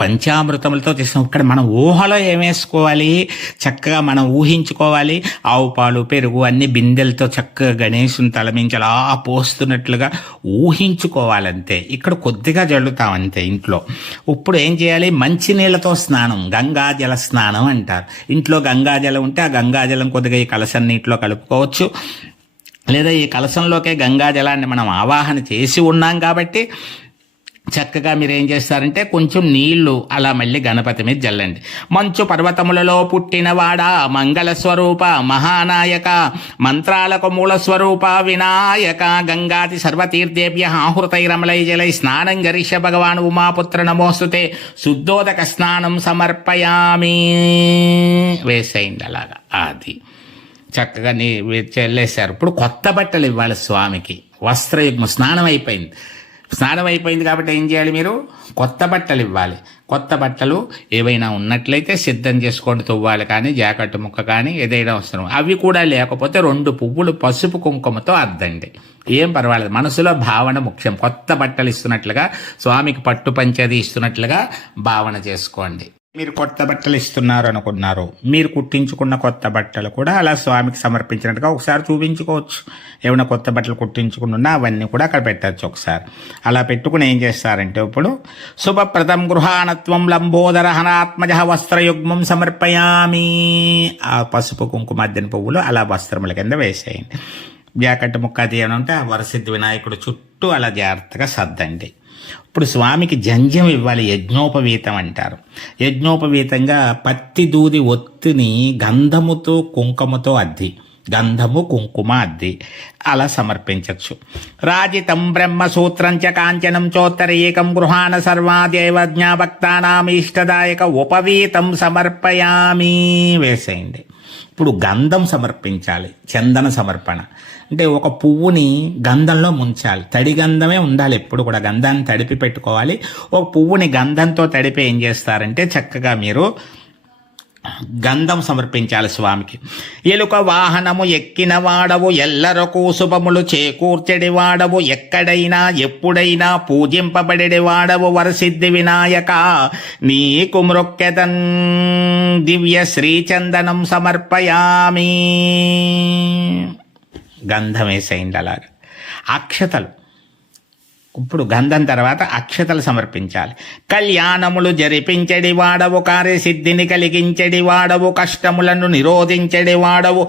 పంచామృతములతో చేస్తాం. ఇక్కడ మనం ఊహలో ఏమేసుకోవాలి, చక్కగా మనం ఊహించుకోవాలి. ఆవు పాలు, పెరుగు అన్ని బిందెలతో చక్కగా గణేశుని తలమించి అలా పోస్తున్నట్లుగా ఊహించుకోవాలంతే. ఇక్కడ కొద్దిగా జల్లుతాం అంతే ఇంట్లో. ఇప్పుడు ఏం చేయాలి, మంచినీళ్ళతో స్నానం, గంగాజల స్నానం అంటారు. ఇంట్లో గంగాజలం ఉంటే ఆ గంగాజలం కొద్దిగా ఈ కలశం నీటిలో కలుపుకోవచ్చు, లేదా ఈ కలశంలోకే గంగాజలాన్ని మనం ఆవాహన చేసి ఉన్నాం కాబట్టి చక్కగా మీరు ఏం చేస్తారంటే కొంచెం నీళ్లు అలా మళ్ళీ గణపతి మీద జల్లండి. మంచు పర్వతములలో పుట్టినవాడా మంగళ స్వరూప మహానాయక మంత్రాలకు మూల స్వరూప వినాయక గంగాది సర్వతీర్థేభ్య ఆహృతైరమలై జలై స్నానం గరిష్య భగవాన్ ఉమాపుత్ర నమోస్తుతే శుద్ధోదక స్నానం సమర్పయామి వేసేయండి. అలాగా అది చక్కగా చెల్లేశారు. ఇప్పుడు కొత్త బట్టలు ఇవ్వాలి స్వామికి. వస్త్రయుగ్మ స్నానం అయిపోయింది కాబట్టి ఏం చేయాలి, మీరు కొత్త బట్టలు ఇవ్వాలి. కొత్త బట్టలు ఏవైనా ఉన్నట్లయితే సిద్ధం చేసుకోండి. తువ్వాలి కానీ, జాకెట్ ముక్క కానీ ఏదైనా అవసరం. అవి కూడా లేకపోతే 2 పువ్వులు పసుపు కుంకుమతో అద్దండి, ఏం పర్వాలేదు. మనసులో భావన ముఖ్యం. కొత్త బట్టలు ఇస్తున్నట్లుగా, స్వామికి పట్టు పంచేది ఇస్తున్నట్లుగా భావన చేసుకోండి. మీరు కొత్త బట్టలు ఇస్తున్నారు అనుకున్నారు, మీరు కుట్టించుకున్న కొత్త బట్టలు కూడా అలా స్వామికి సమర్పించినట్టుగా ఒకసారి చూపించుకోవచ్చు. ఏమైనా కొత్త బట్టలు కుట్టించుకున్నా అవన్నీ కూడా అక్కడ పెట్టచ్చు ఒకసారి. అలా పెట్టుకుని ఏం చేస్తారంటే ఇప్పుడు శుభప్రదం గృహాణత్వం లంబోదర హనాత్మజ వస్త్రయుగ్మం సమర్పయామి. ఆ పసుపు కుంకుమద్దెన పువ్వులు అలా వస్త్రముల కింద వేసేయండి. జాకెట్ ముక్క తీయడం ఉంటే ఆ వరసిద్ధి వినాయకుడు చుట్టూ అలా జాగ్రత్తగా సర్దండి. ఇప్పుడు స్వామికి జంధ్యం ఇవ్వాలి, యజ్ఞోపవీతం అంటారు. యజ్ఞోపవీతంగా పత్తి దూది ఒత్తిని గంధముతో కుంకుమతో అద్ది, గంధము కుంకుమ అద్ది అలా సమర్పించవచ్చు. రాజితం బ్రహ్మసూత్రం చ కాంచనం చోత్తరీకం గృహాన సర్వాదేవజ్ఞ భక్తానాం ఇష్టదాయక ఉపవీతం సమర్పయామి వేసేయండి. ఇప్పుడు గంధం సమర్పించాలి, చందన సమర్పణ అంటే ఒక పువ్వుని గంధంలో ముంచాలి. తడి గంధమే ఉండాలి ఎప్పుడు కూడా, గంధాన్ని తడిపి పెట్టుకోవాలి. ఒక పువ్వుని గంధంతో తడిపి ఏం చేస్తారంటే చక్కగా మీరు గంధం సమర్పించాలి స్వామికి. ఎలుక వాహనము ఎక్కిన వాడవు, ఎల్లరకు శుభములు చేకూర్చెడి వాడవు, ఎక్కడైనా ఎప్పుడైనా పూజింపబడెడి వాడవు వరసిద్ధి వినాయక. నీకు మృక్కెదన్ దివ్య శ్రీచందనం సమర్పయామి. గంధం వేసేయండి అలాగా. అక్షతలు, ఇప్పుడు గంధం తర్వాత అక్షతలు సమర్పించాలి. కళ్యాణములు జరిపించడి వాడవు, కార్యసిద్ధిని కలిగించడి వాడవు, కష్టములను నిరోధించడి వాడవు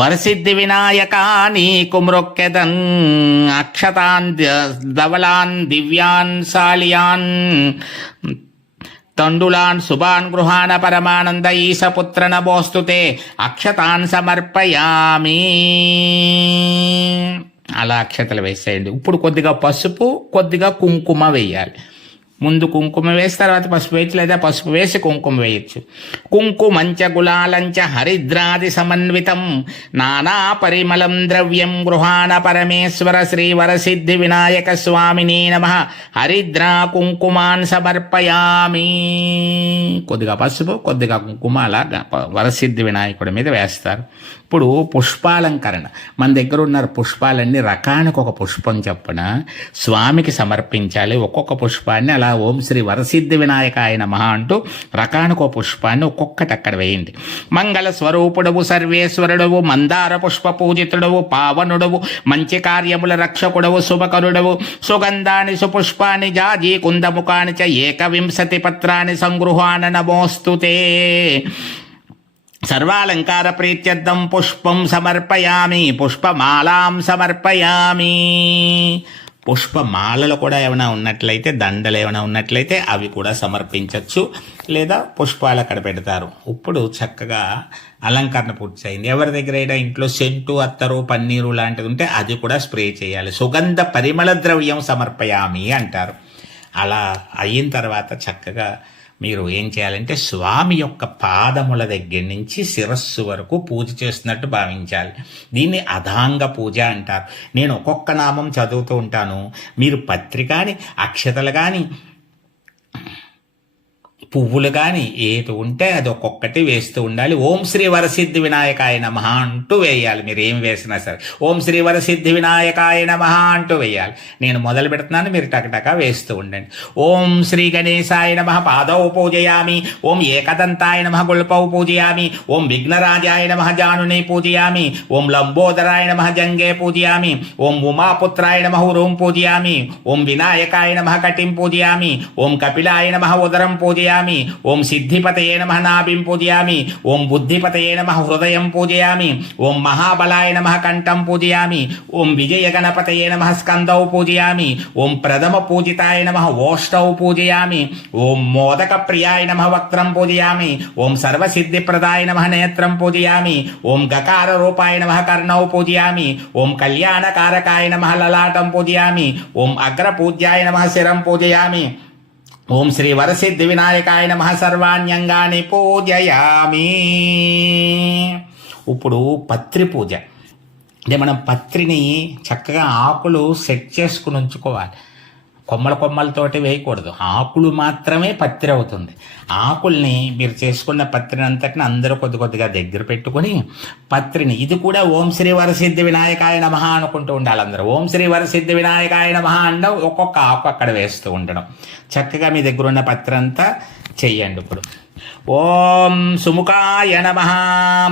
వరసిద్ధి వినాయక. నీకు మృక్కెదన్ అక్షతాన్ ధవలాన్ దివ్యాన్ శాలియాన్ తండులాన్ శుభాన్ గృహాణ పరమానంద ఈశపుత్ర నమోస్తుతే అక్షతాన్ సమర్పయామి. అలా అక్షతలు వేసేయండి. ఇప్పుడు కొద్దిగా పసుపు, కొద్దిగా కుంకుమ వేయాలి. ముందు కుంకుమ వేసి తర్వాత పసుపు వేయచ్చు, లేదా పసుపు వేసి కుంకుమ వేయచ్చు. కుంకుమంచ గులాలంచ హరిద్రాది సమన్వితం నానా పరిమళం ద్రవ్యం గృహాణ పరమేశ్వర శ్రీ వరసిద్ధి వినాయక స్వామిని నమః. హరిద్రా కుంకుమాన్ సమర్పయామి. కొద్దిగా పసుపు, కొద్దిగా కుంకుమ అలా వరసిద్ధి వినాయకుడి మీద వేస్తారు. ఇప్పుడు పుష్పాలంకరణ. మన దగ్గర ఉన్న పుష్పాలన్నీ రకానికి ఒక పుష్పం చొప్పున స్వామికి సమర్పించాలి. ఒక్కొక్క పుష్పాన్ని అలా ఓం శ్రీ వరసిద్ధి వినాయకాయ నమః అంటూ రకానికి ఒక పుష్పాన్ని ఒక్కొక్కటి అక్కడ వేయండి. మంగళ స్వరూపుడవు, సర్వేశ్వరుడవు, మందార పుష్ప పూజితుడవు, పావనుడవు, మంచి కార్యముల రక్షకుడవు, శుభకరుడవు, సుగంధాని సుపుష్పాని జాజీ కుందముఖాని చ ఏకవింశతి పత్రాన్ని సంగృహాన నమోస్తుతే. సర్వాలంకార ప్రీత్యర్థం పుష్పం సమర్పయామి, పుష్పమాలాం సమర్పయామి. పుష్పమాలలు కూడా ఏమైనా ఉన్నట్లయితే, దండలు ఏమైనా ఉన్నట్లయితే అవి కూడా సమర్పించవచ్చు, లేదా పుష్పాలు అక్కడ పెడతారు. ఇప్పుడు చక్కగా అలంకరణ పూర్తి అయింది. ఎవరి దగ్గర అయినా ఇంట్లో సెంటు, అత్తరు, పన్నీరు లాంటిది ఉంటే అది కూడా స్ప్రే చేయాలి. సుగంధ పరిమళ ద్రవ్యం సమర్పయామి అంటారు. అలా అయిన తర్వాత చక్కగా మీరు ఏం చేయాలంటే స్వామి యొక్క పాదముల దగ్గర నుంచి శిరస్సు వరకు పూజ చేస్తున్నట్టు భావించాలి. దీన్ని అధాంగ పూజ అంటారు. నేను ఒక్కొక్క నామం చదువుతూ ఉంటాను, మీరు పత్రిక కానీ అక్షతలు కానీ పువ్వులు కానీ ఏది ఉంటే అది ఒక్కొక్కటి వేస్తూ ఉండాలి. ఓం శ్రీ వరసిద్ధి వినాయకాయ నమః అంటూ వేయాలి. మీరు ఏం వేసినా సరే ఓం శ్రీ వరసిద్ధి వినాయకాయ నమః అంటూ వేయాలి. నేను మొదలు పెడుతున్నాను, మీరు టకటకా వేస్తూ ఉండండి. ఓం శ్రీ గణేశాయ నమః పాదౌ పూజయామి, ఓం ఏకదంతాయ నమః గుల్పౌ పూజయామి, ఓం విఘ్నరాజాయ నమః జానునే పూజయామి, ఓం లంబోదరాయ నమః జంగే పూజయామి, ఓం ఉమాపుత్రాయ నమః ఉరుం పూజయామి, ఓం వినాయకాయ నమః కటిం పూజయామి, ఓం కపిలాయ నమః ఉదరం పూజయామి, ఓం సిద్ధిపతయే నమః నాభిం పూజయామి, ఓం బుద్ధిపతయే నమః హృదయం పూజయామి, ఓం మహాబలాయ నమః కంఠం పూజయామి, ఓం విజయ గణపతయే నమః స్కందౌ పూజయామి, ఓం ప్రథమ పూజితాయ నమః ఓష్టౌ పూజయామి, ఓం మోదక ప్రియాయ నమః వక్త్రం పూజయామి, ఓం సర్వసిద్ధిప్రదాయ నమః నేత్రం పూజయామి, ఓం గకార రూపాయ నమః కర్ణౌ పూజయామి, ఓం కళ్యాణకారకాయ నమః లలాటం పూజయామి, ఓం అగ్రపూజ్యాయ నమః శిరం పూజయామి, ఓం శ్రీ వరసిద్ధి వినాయకాయ నమః సర్వాణ్యంగాని పూజయామి. ఇప్పుడు పత్రి పూజ అంటే మనం పత్రిని చక్కగా ఆకులు సెట్ చేసుకుని ఉంచుకోవాలి. కొమ్మలతోటి వేయకూడదు, ఆకులు మాత్రమే పత్రి అవుతుంది. ఆకుల్ని మీరు చేసుకున్న పత్రిని అంతటిని అందరూ కొద్దిగా దగ్గర పెట్టుకుని పత్రిని, ఇది కూడా ఓం శ్రీ వరసిద్ధి వినాయకాయ నమః అనుకుంటూ ఉండాలి. అందరూ ఓం శ్రీ వరసిద్ధి వినాయకాయ నమః అనడం, ఒక్కొక్క ఆకు అక్కడ వేస్తూ ఉండడం. చక్కగా మీ దగ్గర ఉన్న పత్రి అంతా చెయ్యండి. ఇప్పుడు ఓం సుముఖాయ నమః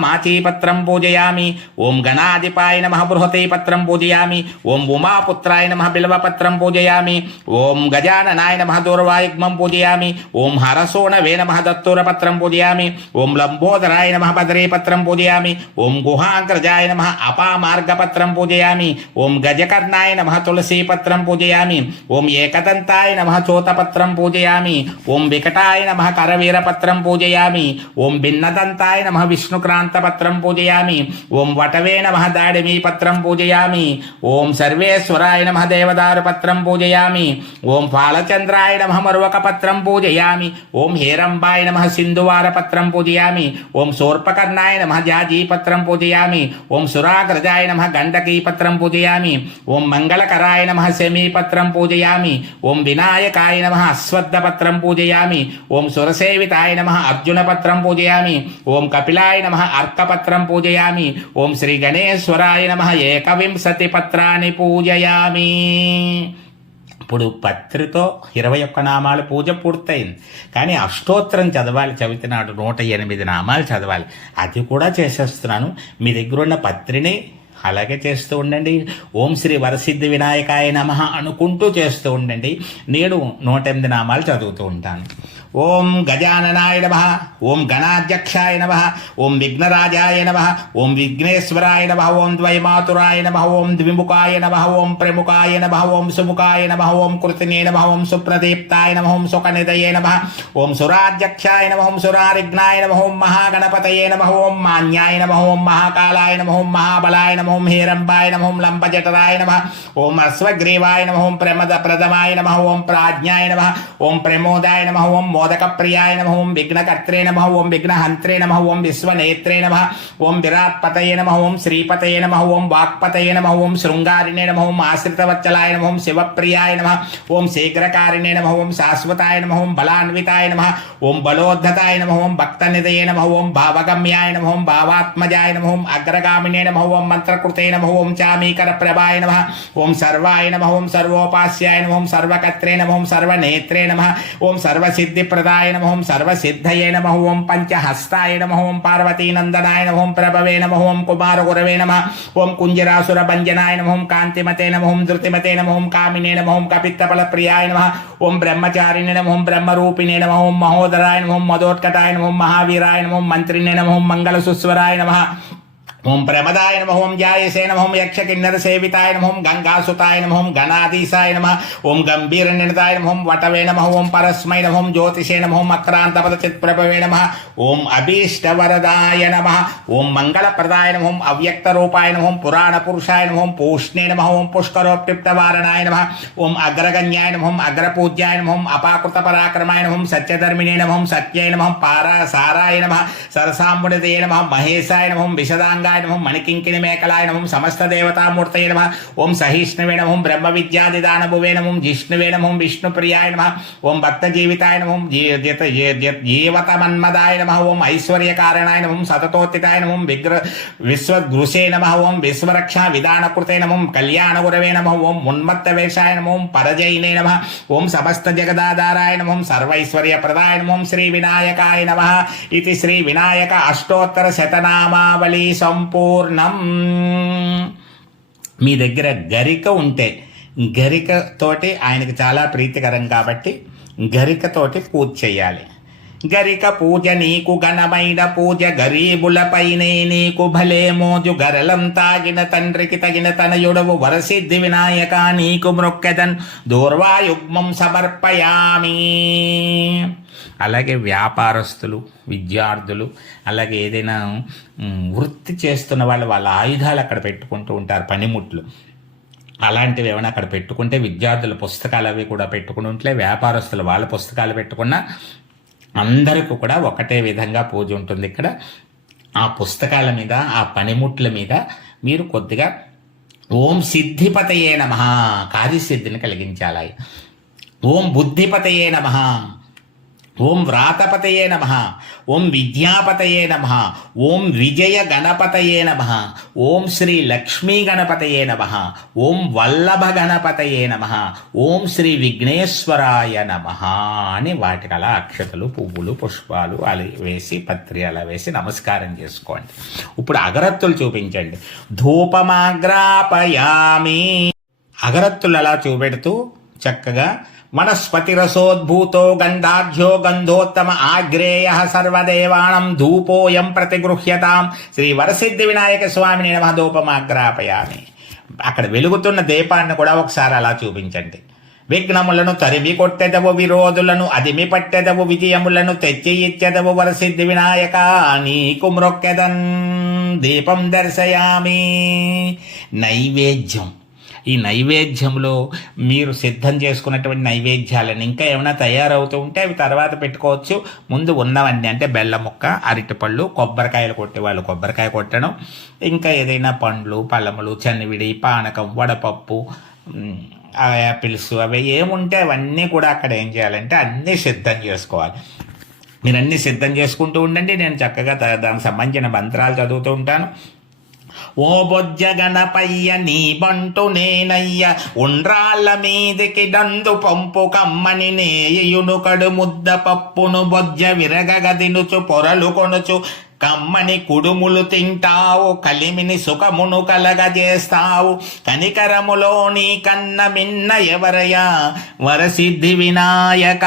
మాచీపత్రం పూజయామి, ఓం గణాధిపాయ నమః బృహతే పత్రం పూజయామి, ఓం ఉమాపుత్రాయ నమః బిల్వపత్రం పూజయామి, ఓం గజాననాయ నమః దూర్వాయుగ్మం పూజయామి, ఓం హరసోణవే నమః దత్తూరపత్రం పూజయామి, ఓం లంబోదరాయ నమః బదరీపత్రం పూజయామి, ఓం గుహాగ్రజాయ నమః అపామార్గపత్రం పూజయామి, ఓం గజకర్ణాయ నమః తులసీపత్రం పూజయామి, ఓం ఏకదంతాయ నమః చోతపత్రం పూజయామి, ఓం వికటాయ నమః కరవీరపత్రం పూజయామి, ఓం భిన్నదంతాయ నమః విష్ణుక్రాంతపత్రం పూజయామి, ఓం వటవే నమః దాడిమీ పత్రం పూజయామి, ఓం సర్వేశ్వరాయ నమః దేవదారు పత్రం పూజయామి, ఓం ఫాలచంద్రాయ నమః మరువకపత్రం పూజయామి, ఓం హేరంబాయ నమః సింధువార పత్రం పూజయామి, ఓం శూర్పకర్ణాయ నమః జాజీ పత్రం పూజయామి, ఓం సురాగ్రజాయ నమః గండకీ పత్రం పూజయామి, ఓం మంగళకరాయ నమః శమీ పత్రం పూజయామి, ఓం వినాయకాయ నమః అశ్వత్థ పత్రం పూజయామి, ఓం సురసేవితాయ నమ అర్జునపత్రం పూజయామి. ఓం కపిలాయ నమ అర్కపత్రం పూజయామి. ఓం శ్రీ గణేశ్వరాయ నమ ఏకవింశతి పత్రాన్ని పూజయామి. ఇప్పుడు పత్రితో 21 నామాలు పూజ పూర్తయింది. కానీ అష్టోత్తరం చదవాలి, చదివినాడు 108 నామాలు చదవాలి. అది కూడా చేసేస్తున్నాను. మీ దగ్గర ఉన్న పత్రిని అలాగే చేస్తూ ఉండండి. ఓం శ్రీ వరసిద్ధి వినాయకాయ నమః అనుకుంటూ చేస్తూ ఉండండి. నేను 108 నామాలు చదువుతూ ఉంటాను. ఓం గజాననాయ నమః, ఓం గణాధ్యక్షాయ నమః, ఓం విఘ్నరాజాయ నమః, ఓం విఘ్నేశ్వరాయ నమః, ఓం ద్వైమాతురాయ నమః, ఓం ద్విముఖాయ నమః, ఓం ప్రముఖాయ నమః, ఓం సుముఖాయ నమః, ఓం కృతినే నమః, ఓం సుప్రదీప్తాయ నమః, ఓం సుఖనిధయే నమః, ఓం సురాధ్యక్షాయ నమః, ఓం సురారిఘ్నాయ నమః, ఓం మహాగణపతయే నమః, ఓం మాన్యాయ నమః, ఓం మహాకాలాయ నమః, ఓం మహాబలాయ నమః, ఓం హేరంబాయ నమః, ఓం లంబజఠరాయ నమః, ఓం అశ్వగ్రీవాయ నమః, ఓం ప్రమదప్రదమాయ నమః, ఓం ప్రాజ్ఞాయ నమః, ఓం ప్రమోదాయ నమః, ఓం మోదకప్రియాయ నమః, ఓం విఘ్నకర్త్రే నమః, ఓం విఘ్నహంత్రే నమః, ఓం విశ్వనేత్రే నమః, ఓం విరాట్పతయే నమః, ఓం శ్రీపతయే నమః, ఓం వాక్పతయే నమః, ఓం శృంగారిణే నమః, ఓం ఆశ్రితవత్సలాయ నమః, ఓం శివప్రియాయ నమః, ఓం శీఘ్రకారిణే నమః, ఓం శాశ్వతాయ నమః, ఓం బలాన్వితాయ నమః, ఓం బలోద్ధతాయ నమః, ఓం భక్తనిధయే నమః, ఓం భావగమ్యాయ నమః, ఓం భావాత్మజాయ నమః, ఓం అగ్రగామినే నమః, ఓం మంత్రకృతే నమః, ఓం చామీకర ప్రభాయ నమః, ఓం సర్వాయ నమః, ఓం సర్వోపాస్యాయ నమః, ఓం సర్వకర్త్రే నమః, ఓం సర్వనేత్రే నమః, ఓం సర్వసిద్ధిప్రదాయ నమః, ఓం సర్వసిద్ధయే నమః, ఓం పంచహస్తాయ నమః, ఓం పార్వతీనందనాయ నమః, ఓం ప్రభవే నమః, ఓం కుమారగురవే నమః, ఓం కుంజరాసుర భంజనాయ నమః, ఓం కాంతిమతే నమః, ఓం ధృతిమతే నమః, ఓం కామినే నమః, ఓం కపిత్తఫల ప్రియాయ నమః, ఓం బ్రహ్మచారిణే నమః, ఓం బ్రహ్మరూపిణే నమః, ఓం మహోదరాయ నమః, ఓం మదోత్కటాయ నమః, ఓం మహావీరాయ నమః, ఓం మంత్రిణే నమః, ఓం మంగళసుస్వరాయ నమః, ఓం ప్రమదాయ నమః, ఓం జాయసే నమః, ఓం యక్షకిన్నర సేవితాయ నమః, ఓం గంగాసుతాయ నమః, ఓం గణాధీశాయ నమః, ఓం గంభీరనిరతాయ నమః, ఓం వటవే నమః, ఓం పరస్మై నమః, ఓం జ్యోతిషే నమః, ఓం అక్రాంతపద చిత్ప్రభవే నమః, ఓం అభీష్టవరదాయ నమః, ఓం మంగళప్రదాయ నమః, ఓం అవ్యక్తరూపాయ నమః, ఓం పురాణపురుషాయ నమః, ఓం పూష్ణే నమః, ఓం పుష్కరోప్తిప్తవారణాయ నమః, ఓం అగ్రగణ్యాయ నమః, ఓం అగ్రపూజ్యాయ నమః, ఓం అపాకృత పరాక్రమాయ నమః, ఓం సత్యధర్మిణే నమః, ఓం సత్యై నమః, సారాయ నమః, సరసాంబుడితే నమః, మహేశాయ నమః, విశదాంగాయ నమః, మణికింకిని మేకలాయ నమః, సమస్త దేవతామూర్తయే నమః, ఓం సహిష్ణువే నమః, ఓం బ్రహ్మ విద్యాదిదానభువే నమః, ఓం జిష్ణువే నమః, ఓం విష్ణుప్రియాయ నమః, ఓం భక్త జీవితాయ నమః, ఓం జీవతమన్మదాయ నమః, ఓం ఐశ్వర్యకారణాయ నమః, ఓం సతతోత్తితాయ నమః, ఓం విశ్వగృషే నమః, ఓం విశ్వరక్షా విధానకృతే నమః, ఓం కళ్యాణగురవే నమః, ఓం ఉన్మత్తవేషాయ నమః, ఓం పరజైనే నమః, ఓం సమస్త జగదాధారాయ నమః, ఓం సర్వైశ్వర్యప్రదాయ నమః, ఓం శ్రీ వినాయకాయ నమః. ఇది శ్రీ వినాయక అష్టోత్తర శతనామావళి సంపూర్ణం. మీ దగ్గర గరిక ఉంటే గరికతోటి ఆయనకు చాలా ప్రీతికరం కాబట్టి గరికతోటి పూజ చేయాలి. గరిక పూజ నీకు ఘనమైన పూజ, గరీబులపైనే నీకు భలే మోజు, గరలం తాగిన తండ్రికి తగిన తనయుడవు, వరసిద్ధి వినాయక నీకు మ్రొక్కెదన్, దూర్వాయుగ్మం సమర్పయామి. అలాగే వ్యాపారస్తులు, విద్యార్థులు, అలాగే ఏదైనా వృత్తి చేస్తున్న వాళ్ళ ఆయుధాలు అక్కడ పెట్టుకుంటూ ఉంటారు, పనిముట్లు. అలాంటివి ఏమైనా అక్కడ పెట్టుకుంటే, విద్యార్థుల పుస్తకాలు అవి కూడా పెట్టుకుని ఉంటే, వ్యాపారస్తులు వాళ్ళ పుస్తకాలు పెట్టుకున్న అందరికీ కూడా ఒకటే విధంగా పూజ ఉంటుంది. ఇక్కడ ఆ పుస్తకాల మీద, ఆ పనిముట్ల మీద మీరు కొద్దిగా ఓం సిద్ధిపతయే నమః, కార్యసిద్ధిని కలిగించాలి. ఓం బుద్ధిపతయే నమః, ఓం వ్రాతపతయే నమః, ఓం విద్యాపతయే నమః, ఓం విజయ గణపతయే నమః, ఓం శ్రీ లక్ష్మీ గణపతయే నమః, ఓం వల్లభ గణపతయే నమః, ఓం శ్రీ విఘ్నేశ్వరాయ నమః అని వాటికి అలా అక్షతలు, పువ్వులు, పుష్పాలు అలా వేసి, పత్రి అలా వేసి నమస్కారం చేసుకోండి. ఇప్పుడు అగరత్తులు చూపించండి. ధూపమాగ్రాపయామి. అగరత్తులు అలా చూపెడుతూ చక్కగా వనస్పతిరసోద్భూతో గంధాఢ్యో గంధోత్తమ ఆగ్రేయ సర్వదేవాణం ధూపోయం ప్రతిగృహ్యతాం. శ్రీ వరసిద్ధి వినాయక స్వామిని నమః. ధూపమాగ్రాపయామి. అక్కడ వెలుగుతున్న దీపాన్ని కూడా ఒకసారి అలా చూపించండి. విఘ్నములను తరిమి కొట్టెదవు, విరోధులను అదిమి పట్టెదవు, విజయములను తెచ్చి ఇచ్చెదవు, వరసిద్ధి వినాయక నీకు మ్రొక్కెదన్. దీపం దర్శయామి. నైవేద్యం. ఈ నైవేద్యంలో మీరు సిద్ధం చేసుకున్నటువంటి నైవేద్యాలను ఇంకా ఏమైనా తయారవుతూ ఉంటే అవి తర్వాత పెట్టుకోవచ్చు. ముందు ఉన్నవన్నీ అంటే బెల్లం ముక్క, అరటిపళ్ళు, కొబ్బరికాయలు కొట్టేవాళ్ళు కొబ్బరికాయ కొట్టడం, ఇంకా ఏదైనా పండ్లు, పళ్ళములు, చన్నివిడి, పానకం, వడపప్పు, యాపిల్స్ అవి ఏముంటే అవన్నీ కూడా అక్కడ ఏం చేయాలంటే అన్నీ సిద్ధం చేసుకోవాలి. మీరన్నీ సిద్ధం చేసుకుంటూ ఉండండి. నేను చక్కగా దానికి సంబంధించిన మంత్రాలు చదువుతూ ఉంటాను. ఓ బొజ్జ గణపయ్య నీ బంటు నేనయ్య, ఉండ్రాళ్ళ మీదికి దండు పంపు కమ్మని నేయును కడు ముద్ద పప్పును బొజ్జ విరగగదినుచు పొరలు కొనుచు కమ్మని కుడుములు తింటావు, కలిమిని సుఖమును కలగజేస్తావు, కనికరములో నీ కన్న మిన్న ఎవరయ్యా, వరసిద్ధి వినాయక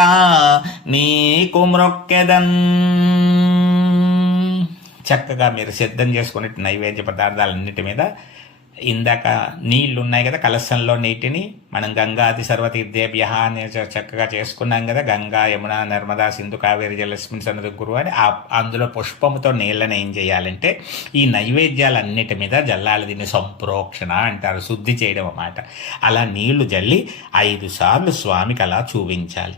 నీకు మ్రొక్కెదన్. చక్కగా మీరు సిద్ధం చేసుకునే నైవేద్య పదార్థాలన్నిటి మీద ఇందాక నీళ్లు ఉన్నాయి కదా, కలశంలో నీటిని మనం గంగాది సర్వతీర్థేభ్య అని చక్కగా చేసుకున్నాం కదా, గంగా యమున నర్మదా సింధు కావేరి జలస్మిన్ సన్నది గురువు అని అందులో పుష్పముతో నీళ్ళని ఏం చేయాలంటే ఈ నైవేద్యాలన్నిటి మీద జల్లాలి. దీన్ని సంప్రోక్షణ అంటారు, శుద్ధి చేయడం అన్నమాట. అలా నీళ్లు జల్లి 5 సార్లు స్వామికి అలా చూపించాలి.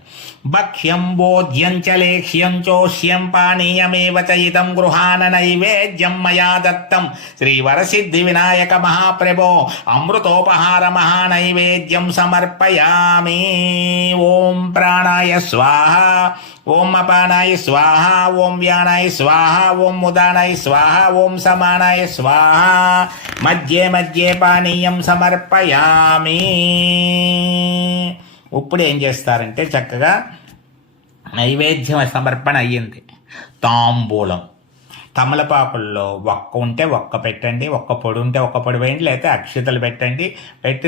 భక్ష్యం బోధ్యం చ లేఖ్యం చోష్యం పానీయమేవ చ ఇదం గృహాన నైవేద్యం మయా దత్తం శ్రీవరసిద్ధి వినాయక మహాప్రభో అమృతోపహార మహానైవేద్యం సమర్పయామి. ఓం ప్రాణాయ స్వాహ, ఓం అపానాయ స్వాహ, ఓం వ్యానాయ స్వాహ, ఓం ఉదానాయ స్వాహ, ఓం సమానాయ స్వాహ. మధ్యే మధ్యే పానీయం సమర్పయామి. ఇప్పుడు ఏం చేస్తారంటే చక్కగా నైవేద్యం సమర్పణ అయ్యింది. తాంబూలం తమలపాకుల్లో ఒక్క ఉంటే ఒక్క పెట్టండి, ఒక్క పొడి ఉంటే ఒక్క పొడి వేయండి, లేకపోతే అక్షితలు పెట్టి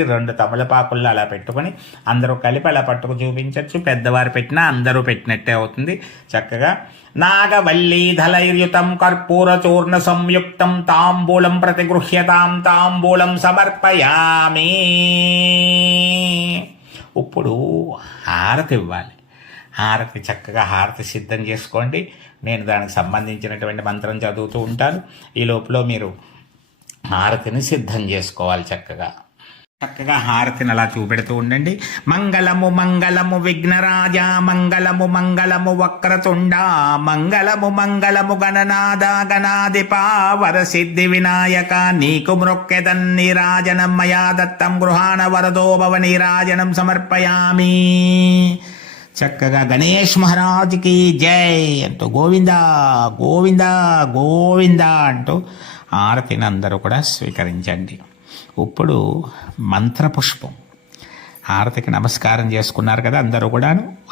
2 తమలపాకుల్లో అలా పెట్టుకొని అందరూ కలిపి అలా పట్టుకు చూపించవచ్చు. పెద్దవారు పెట్టినా అందరూ పెట్టినట్టే అవుతుంది. చక్కగా నాగవల్లీధలైర్యుతం కర్పూర చూర్ణ సంయుక్తం తాంబూలం ప్రతిగృహ్యతాం తాంబూలం సమర్పయామి. ఇప్పుడు హారతి ఇవ్వాలి. హారతి చక్కగా హారతి సిద్ధం చేసుకోండి. నేను దానికి సంబంధించినటువంటి మంత్రం చదువుతూ ఉంటాను. ఈ లోపల మీరు హారతిని సిద్ధం చేసుకోవాలి. చక్కగా హారతిని అలా చూపెడుతూ ఉండండి. మంగళము మంగళము విఘ్నరాజ, మంగళము మంగళము వక్రతుండ, మంగళము మంగళము గణనాద గణాధిప, వరసిద్ధి వినాయక నీకు మ్రొక్కెదన్ నీరాజనం మయా దత్తం గృహాణ వరదో భవ నీరాజనం సమర్పయామి. చక్కగా గణేష్ మహారాజ్కి జై అంటూ గోవిందా గోవిందా గోవిందా అంటూ హారతిని అందరూ కూడా స్వీకరించండి. ఇప్పుడు మంత్రపుష్పం హారతికి నమస్కారం చేసుకున్నారు కదా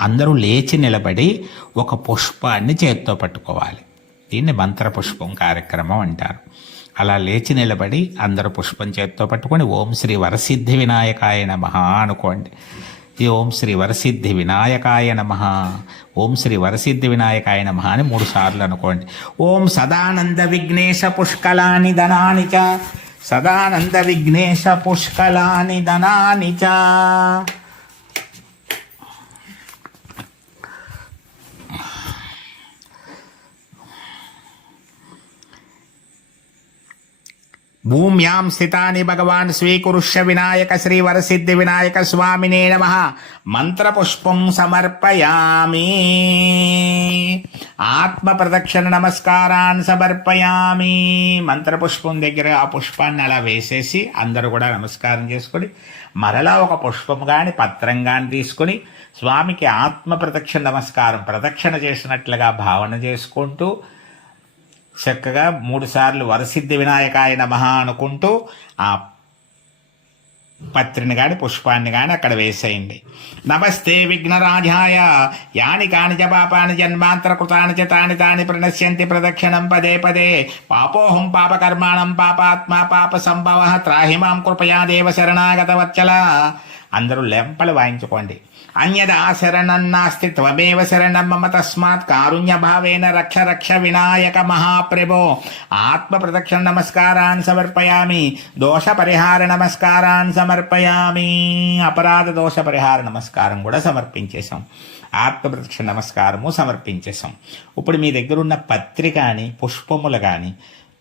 అందరూ లేచి నిలబడి ఒక పుష్పాన్ని చేత్తో పట్టుకోవాలి. దీన్ని మంత్రపుష్పం కార్యక్రమం అంటారు. అలా లేచి నిలబడి అందరూ పుష్పం చేత్తో పట్టుకొని ఓం శ్రీ వరసిద్ధి వినాయకాయ నమః అనుకోండి. ఓం శ్రీ వరసిద్ధి వినాయకాయ నమః, ఓం శ్రీ వరసిద్ధి వినాయకాయ నమః అని 3 సార్లు అనుకోండి. ఓం సదానంద విఘ్నేశ పుష్కలాని ధనాని చ, సదానంద విఘ్నేశ పుష్కలాని ధనాని చ. భూమ్యాం స్థితాని భగవాన్ స్వీకురుష్య వినాయక శ్రీ వరసిద్ధి వినాయక స్వామినే నమః. మంత్రపుష్పం సమర్పయామి. ఆత్మ ప్రదక్షిణ నమస్కారాన్ సమర్పయామి. మంత్రపుష్పం దగ్గర ఆ పుష్పాన్ని అలా వేసేసి అందరూ కూడా నమస్కారం చేసుకొని మరలా ఒక పుష్పం కానీ పత్రం కానీ తీసుకొని స్వామికి ఆత్మ ప్రదక్షిణ నమస్కారం ప్రదక్షిణ చేసినట్లుగా భావన చేసుకుంటూ చక్కగా 3 సార్లు వరసిద్ధి వినాయకాయ నమః అనుకుంటూ ఆ పత్రిని కానీ పుష్పాన్ని కానీ అక్కడ వేసేయండి. నమస్తే విఘ్నరాజాయ, యాని కాని చ పాపాని జన్మాంతరకృతాని చ తాని తాని ప్రణశ్యంతి ప్రదక్షిణం పదే పదే. పాపోహం పాపకర్మాణం పాపాత్మా పాప సంభవ త్రాహి మాం కృపయా దేవ శరణాగత వత్సల. అందరూ లెంపలు వాయించుకోండి. అన్యదా శరణం నాస్తి త్వమేవ శరణం మమ తస్మాత్ కారుణ్యభావేన రక్ష రక్ష వినాయక మహాప్రభో. ఆత్మ ప్రదక్షిణ నమస్కారాన్ సమర్పయామి. దోష పరిహార నమస్కారాన్ సమర్పయామి. అపరాధ దోష పరిహార నమస్కారం కూడా సమర్పించేశాం. ఆత్మ ప్రదక్షిణ నమస్కారము సమర్పించేశాం. ఇప్పుడు మీ దగ్గర ఉన్న పత్రిక కానీ పుష్పములు కానీ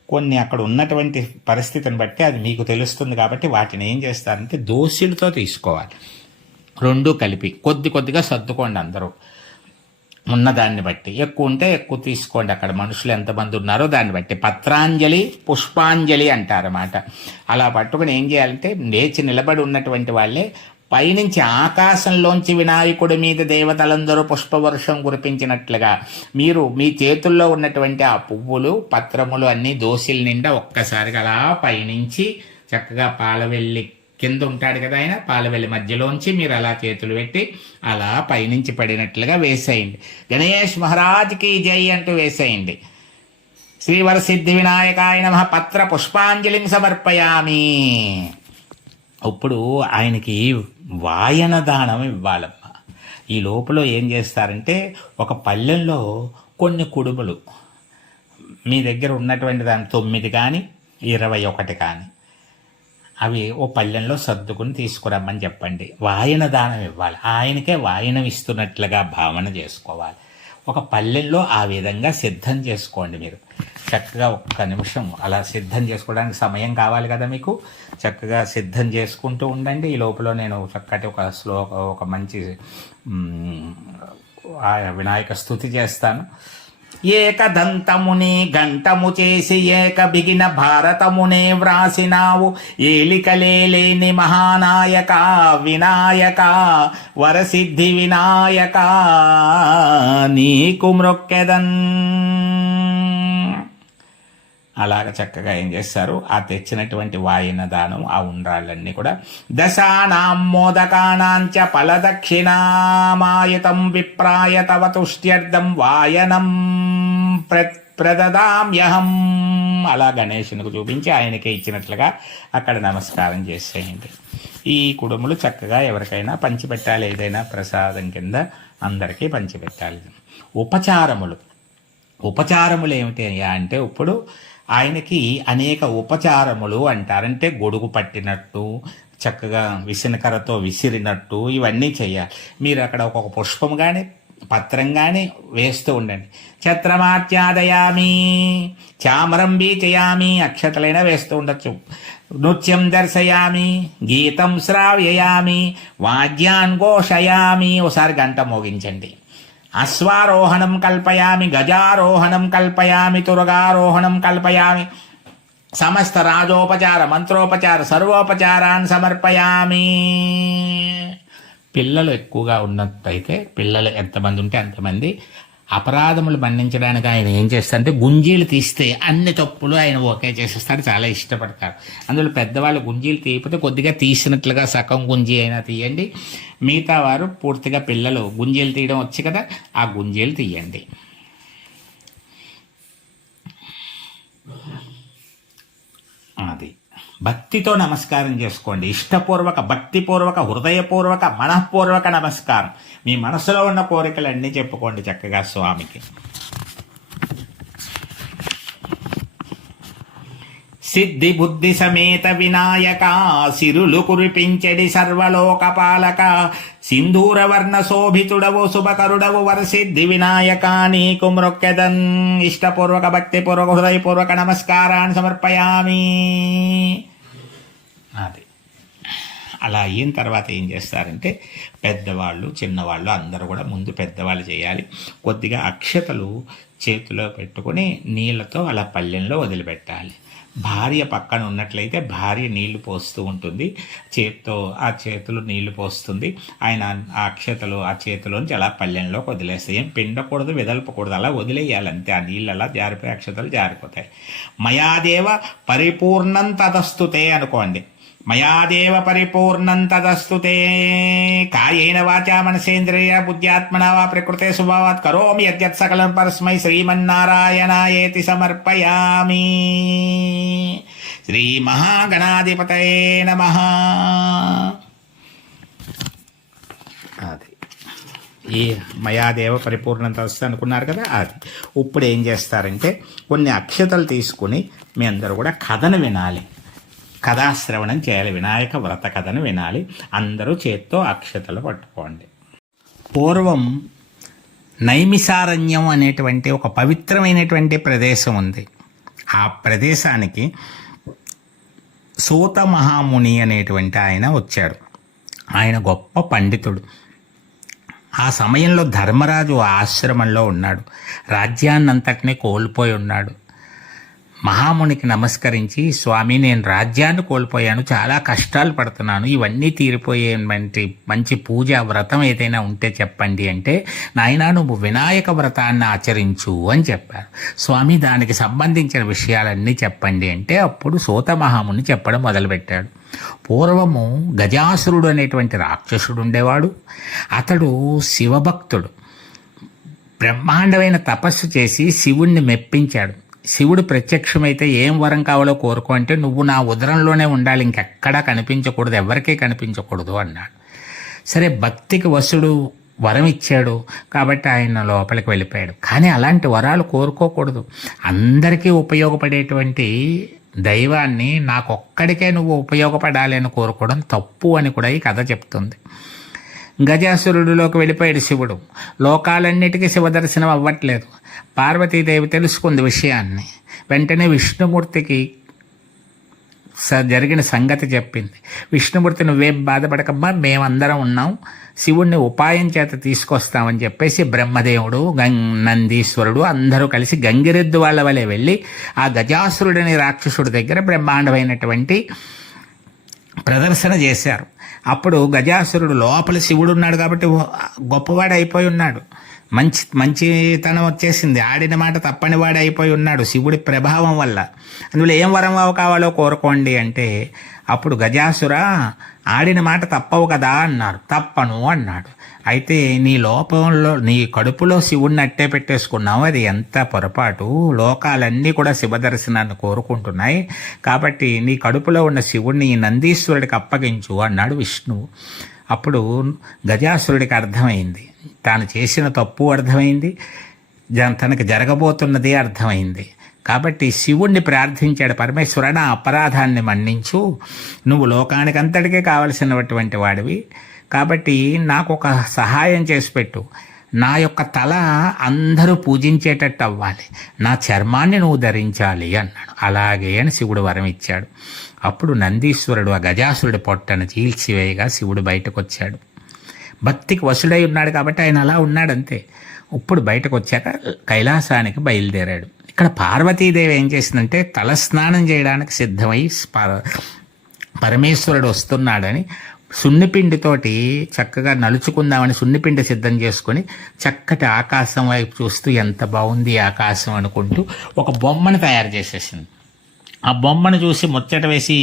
కొన్ని అక్కడ ఉన్నటువంటి పరిస్థితిని బట్టి అది మీకు తెలుస్తుంది కాబట్టి వాటిని ఏం చేస్తారంటే దోశలతో తీసుకోవాలి. 2 కలిపి కొద్దిగా సర్దుకోండి. అందరూ ఉన్నదాన్ని బట్టి ఎక్కువ ఉంటే ఎక్కువ తీసుకోండి. అక్కడ మనుషులు ఎంతమంది ఉన్నారో దాన్ని బట్టి పత్రాంజలి పుష్పాంజలి అంటారన్నమాట. అలా పట్టుకుని ఏం చేయాలంటే లేచి నిలబడి ఉన్నటువంటి వాళ్ళే పైనుంచి ఆకాశంలోంచి వినాయకుడి మీద దేవతలందరూ పుష్పవర్షం కురిపించినట్లుగా మీరు మీ చేతుల్లో ఉన్నటువంటి ఆ పువ్వులు పత్రములు అన్నీ దోసిల నిండా ఒక్కసారిగా అలా పైనుంచి చక్కగా పాలవెల్లి కింద ఉంటాడు కదా ఆయన పాలవెల్లి మధ్యలోంచి మీరు అలా చేతులు పెట్టి అలా పైనుంచి పడినట్లుగా వేసేయండి. గణేష్ మహారాజ్కి జై అంటూ వేసేయండి. శ్రీవరసిద్ధి వినాయకాయ నమః పత్ర పుష్పాంజలిం సమర్పయామి. ఇప్పుడు ఆయనకి వాయన దానం ఇవ్వాలమ్మా. ఈ లోపల ఏం చేస్తారంటే ఒక పళ్ళెంలో కొన్ని కుడుములు మీ దగ్గర ఉన్నటువంటి దాని 9 కానీ 21 కానీ అవి ఓ పళ్ళెంలో సర్దుకుని తీసుకురమ్మని చెప్పండి. వాయన దానం ఇవ్వాలి. ఆయనకే వాయనం ఇస్తున్నట్లుగా భావన చేసుకోవాలి. ఒక పళ్ళెంలో ఆ విధంగా సిద్ధం చేసుకోండి. మీరు చక్కగా 1 నిమిషం అలా సిద్ధం చేసుకోవడానికి సమయం కావాలి కదా మీకు. చక్కగా సిద్ధం చేసుకుంటూ ఉండండి. ఈ లోపల నేను చక్కటి ఒక మంచి వినాయక స్తుతి చేస్తాను. ఏకదంతముని గంటము చేసి ఏక బిగిన భారతమునే వ్రాసినావు ఏలికలేని మహానాయక వినాయక వరసిద్ధి వినాయక నీకు మ్రొక్కెదన్. అలాగ చక్కగా ఏం చేస్తారు, ఆ తెచ్చినటువంటి వాయన దానం ఆ ఉండ్రాళ్ళన్నీ కూడా దశానాం మోదకానాంచ ఫలదక్షిణామాయుతం విప్రాయ తవ తుష్ట్యర్థం వాయనం ప్రదదామ్యహం. అలా గణేశునికి చూపించి ఆయనకే ఇచ్చినట్లుగా అక్కడ నమస్కారం చేసేయండి. ఈ కుడుములు చక్కగా ఎవరికైనా పంచిపెట్టాలి. ఏదైనా ప్రసాదం కింద అందరికీ పంచిపెట్టాలి. ఉపచారములు ఏమిటి అంటే ఇప్పుడు ఆయనకి అనేక ఉపచారములు అంటారంటే గొడుగు పట్టినట్టు చక్కగా విసినకరతో విసిరినట్టు ఇవన్నీ చేయాలి. మీరు అక్కడ ఒక్కొక్క పుష్పం కానీ పత్రం కానీ వేస్తూ ఉండండి. ఛత్రమాచ్యాదయామి చామరం బీచయామి అక్షతలైనా వేస్తూ ఉండొచ్చు. నృత్యం దర్శయామి గీతం శ్రావ్యయామి వాద్యాన్ ఘోషయామి ఒకసారి గంట మోగించండి. అశ్వారోహణం కల్పయామి గజారోహణం కల్పయామి తురగారోహణం కల్పయామి సమస్త రాజోపచార మంత్రోపచార సర్వోపచారాన్ని సమర్పయామి. పిల్లలు ఎక్కువగా ఉన్నట్టయితే పిల్లలు ఎంతమంది ఉంటే అంతమంది అపరాధములు మన్నించడానికి ఆయన ఏం చేస్తారంటే గుంజీలు తీస్తే అన్ని తప్పులు ఆయన ఓకే చేసేస్తాడు. చాలా ఇష్టపడతారు. అందులో పెద్దవాళ్ళు గుంజీలు తీయకపోతే కొద్దిగా తీసినట్లుగా సగం గుంజీ అయినా తీయండి. మిగతా వారు పూర్తిగా పిల్లలు గుంజీలు తీయడం వచ్చి కదా ఆ గుంజీలు తీయండి. అది భక్తితో నమస్కారం చేసుకోండి. ఇష్టపూర్వక భక్తిపూర్వక హృదయపూర్వక మనఃపూర్వక నమస్కారం. మీ మనసులో ఉన్న కోరికలన్నీ చెప్పుకోండి చక్కగా స్వామికి. సిద్ధి బుద్ధి సమేత వినాయక సిరులు కురిపించెడి సర్వలోకపాలక సింధూరవర్ణ శోభితుడవు శుభకరుడవు వరసిద్ధి వినాయక నీకు మ్రొక్కెదన్. ఇష్టపూర్వక భక్తిపూర్వక హృదయపూర్వక నమస్కారాన్ని సమర్పయామి. అది అలా అయిన తర్వాత ఏం చేస్తారంటే పెద్దవాళ్ళు చిన్నవాళ్ళు అందరూ కూడా ముందు పెద్దవాళ్ళు చేయాలి. కొద్దిగా అక్షతలు చేతిలో పెట్టుకొని నీళ్ళతో అలా పళ్ళెంలో వదిలిపెట్టాలి. భార్య పక్కన ఉన్నట్లయితే భార్య నీళ్లు పోస్తూ ఉంటుంది. ఆ చేతులు నీళ్లు పోస్తుంది. ఆయన ఆ అక్షతలు ఆ చేతిలోంచి అలా పళ్ళెంలోకి వదిలేస్తాయి. ఏం పిండకూడదు విదల్పకూడదు, అలా వదిలేయాలి అంతే. ఆ నీళ్ళు అలా జారిపోయి అక్షతలు జారిపోతాయి. మయాదేవ పరిపూర్ణం తదస్తుతే అనుకోండి. మయాదేవ పరిపూర్ణం తదస్తుతే కాయేన వాచా మనసేంద్రియ బుద్ధ్యాత్మనా వా ప్రకృతే స్వభావాత్ కరోమి యద్యత్ సకలం పరస్మై శ్రీమన్నారాయణాయేతి సమర్పయామి. శ్రీ మహాగణాధిపతయే నమః. అది ఈ మయాదేవ పరిపూర్ణత వస్తే అనుకున్నారు కదా అది. ఇప్పుడు ఏం చేస్తారంటే కొన్ని అక్షతలు తీసుకుని మీ అందరూ కూడా కథను వినాలి. కథాశ్రవణం చేయాలి. వినాయక వ్రత కథను వినాలి. అందరూ చేత్తో అక్షతలు పట్టుకోండి. పూర్వం నైమిసారణ్యం అనేటువంటి ఒక పవిత్రమైనటువంటి ప్రదేశం ఉంది. ఆ ప్రదేశానికి సూత మహాముని అనేటువంటి ఆయన వచ్చాడు. ఆయన గొప్ప పండితుడు. ఆ సమయంలో ధర్మరాజు ఆశ్రమంలో ఉన్నాడు. రాజ్యాన్నంతటినీ కోల్పోయి ఉన్నాడు. మహామునికి నమస్కరించి, స్వామి నేను రాజ్యాన్ని కోల్పోయాను, చాలా కష్టాలు పడుతున్నాను, ఇవన్నీ తీరిపోయే మంచి పూజ వ్రతం ఏదైనా ఉంటే చెప్పండి అంటే, నాయనా నువ్వు వినాయక వ్రతాన్ని ఆచరించు అని చెప్పారు. స్వామి దానికి సంబంధించిన విషయాలన్నీ చెప్పండి అంటే అప్పుడు సూత మహాముని చెప్పడం మొదలుపెట్టాడు. పూర్వము గజాసురుడు అనేటువంటి రాక్షసుడు ఉండేవాడు. అతడు శివభక్తుడు. బ్రహ్మాండమైన తపస్సు చేసి శివుణ్ణి మెప్పించాడు. శివుడు ప్రత్యక్షమైతే ఏం వరం కావాలో కోరుకో అంటే, నువ్వు నా ఉదరంలోనే ఉండాలి, ఇంకెక్కడా కనిపించకూడదు, ఎవరికీ కనిపించకూడదు అన్నాడు. సరే, భక్తికి వసుడు వరం ఇచ్చాడు కాబట్టి ఆయన లోపలికి వెళ్ళిపోయాడు. కానీ అలాంటి వరాలు కోరుకోకూడదు. అందరికీ ఉపయోగపడేటువంటి దైవాన్ని నాకొక్కడికే నువ్వు ఉపయోగపడాలి అని కోరుకోవడం తప్పు అని కూడా ఈ కథ చెప్తుంది. గజాసురుడిలోకి వెళ్ళిపోయాడు శివుడు. లోకాలన్నిటికీ శివదర్శనం అవ్వట్లేదు. పార్వతీదేవి తెలుసుకుంది విషయాన్ని. వెంటనే విష్ణుమూర్తికి జరిగిన సంగతి చెప్పింది. విష్ణుమూర్తి నువ్వేం బాధపడకమ్మా, మేమందరం ఉన్నాం, శివుణ్ణి ఉపాయం చేత తీసుకొస్తామని చెప్పేసి బ్రహ్మదేవుడు, నందీశ్వరుడు అందరూ కలిసి గంగిరెద్దు వాళ్ళ వలె వెళ్ళి ఆ గజాసురుడని రాక్షసుడి దగ్గర బ్రహ్మాండమైనటువంటి ప్రదర్శన చేశారు. అప్పుడు గజాసురుడు లోపల శివుడు ఉన్నాడు కాబట్టి గొప్పవాడు అయిపోయి ఉన్నాడు. మంచితనం వచ్చేసింది. ఆడిన మాట తప్పని వాడు అయిపోయి ఉన్నాడు శివుడి ప్రభావం వల్ల. అందులో ఏం వరం కావాలో కోరుకోండి అంటే అప్పుడు గజాసుర ఆడిన మాట తప్పవు కదా అన్నారు. తప్పను అన్నాడు. అయితే నీ లోపంలో నీ కడుపులో శివుడిని అట్టే పెట్టేసుకున్నావు, అది ఎంత పొరపాటు. లోకాలన్నీ కూడా శివదర్శనాన్ని కోరుకుంటున్నాయి కాబట్టి నీ కడుపులో ఉన్న శివుడిని ఈ నందీశ్వరుడికి అప్పగించు అన్నాడు విష్ణువు. అప్పుడు గజాసురుడికి అర్థమైంది, తాను చేసిన తప్పు అర్థమైంది, తనకు జరగబోతున్నది అర్థమైంది. కాబట్టి శివుణ్ణి ప్రార్థించాడు. పరమేశ్వర నా అపరాధాన్ని మన్నించు, నువ్వు లోకానికి అంతటికే కావలసినటువంటి వాడివి కాబట్టి నాకు ఒక సహాయం చేసి పెట్టు. నా యొక్క తల అందరూ పూజించేటట్టు అవ్వాలి, నా చర్మాన్ని నువ్వు ధరించాలి అన్నాడు. అలాగే అని శివుడు వరం ఇచ్చాడు. అప్పుడు నందీశ్వరుడు ఆ గజాసురుడి పొట్టను చీల్చివేయగా శివుడు బయటకు వచ్చాడు. భక్తికి వశుడై ఉన్నాడు కాబట్టి ఆయన అలా ఉన్నాడంతే. ఇప్పుడు బయటకు వచ్చాక కైలాసానికి బయలుదేరాడు. ఇక్కడ పార్వతీదేవి ఏం చేసిందంటే తలస్నానం చేయడానికి సిద్ధమై పరమేశ్వరుడు వస్తున్నాడని సున్నిపిండితోటి చక్కగా నలుచుకుందామని సున్నిపిండి సిద్ధం చేసుకొని చక్కటి ఆకాశం వైపు చూస్తూ ఎంత బాగుంది ఆకాశం అనుకుంటూ ఒక బొమ్మను తయారు చేసేసింది. ఆ బొమ్మను చూసి ముచ్చట వేసి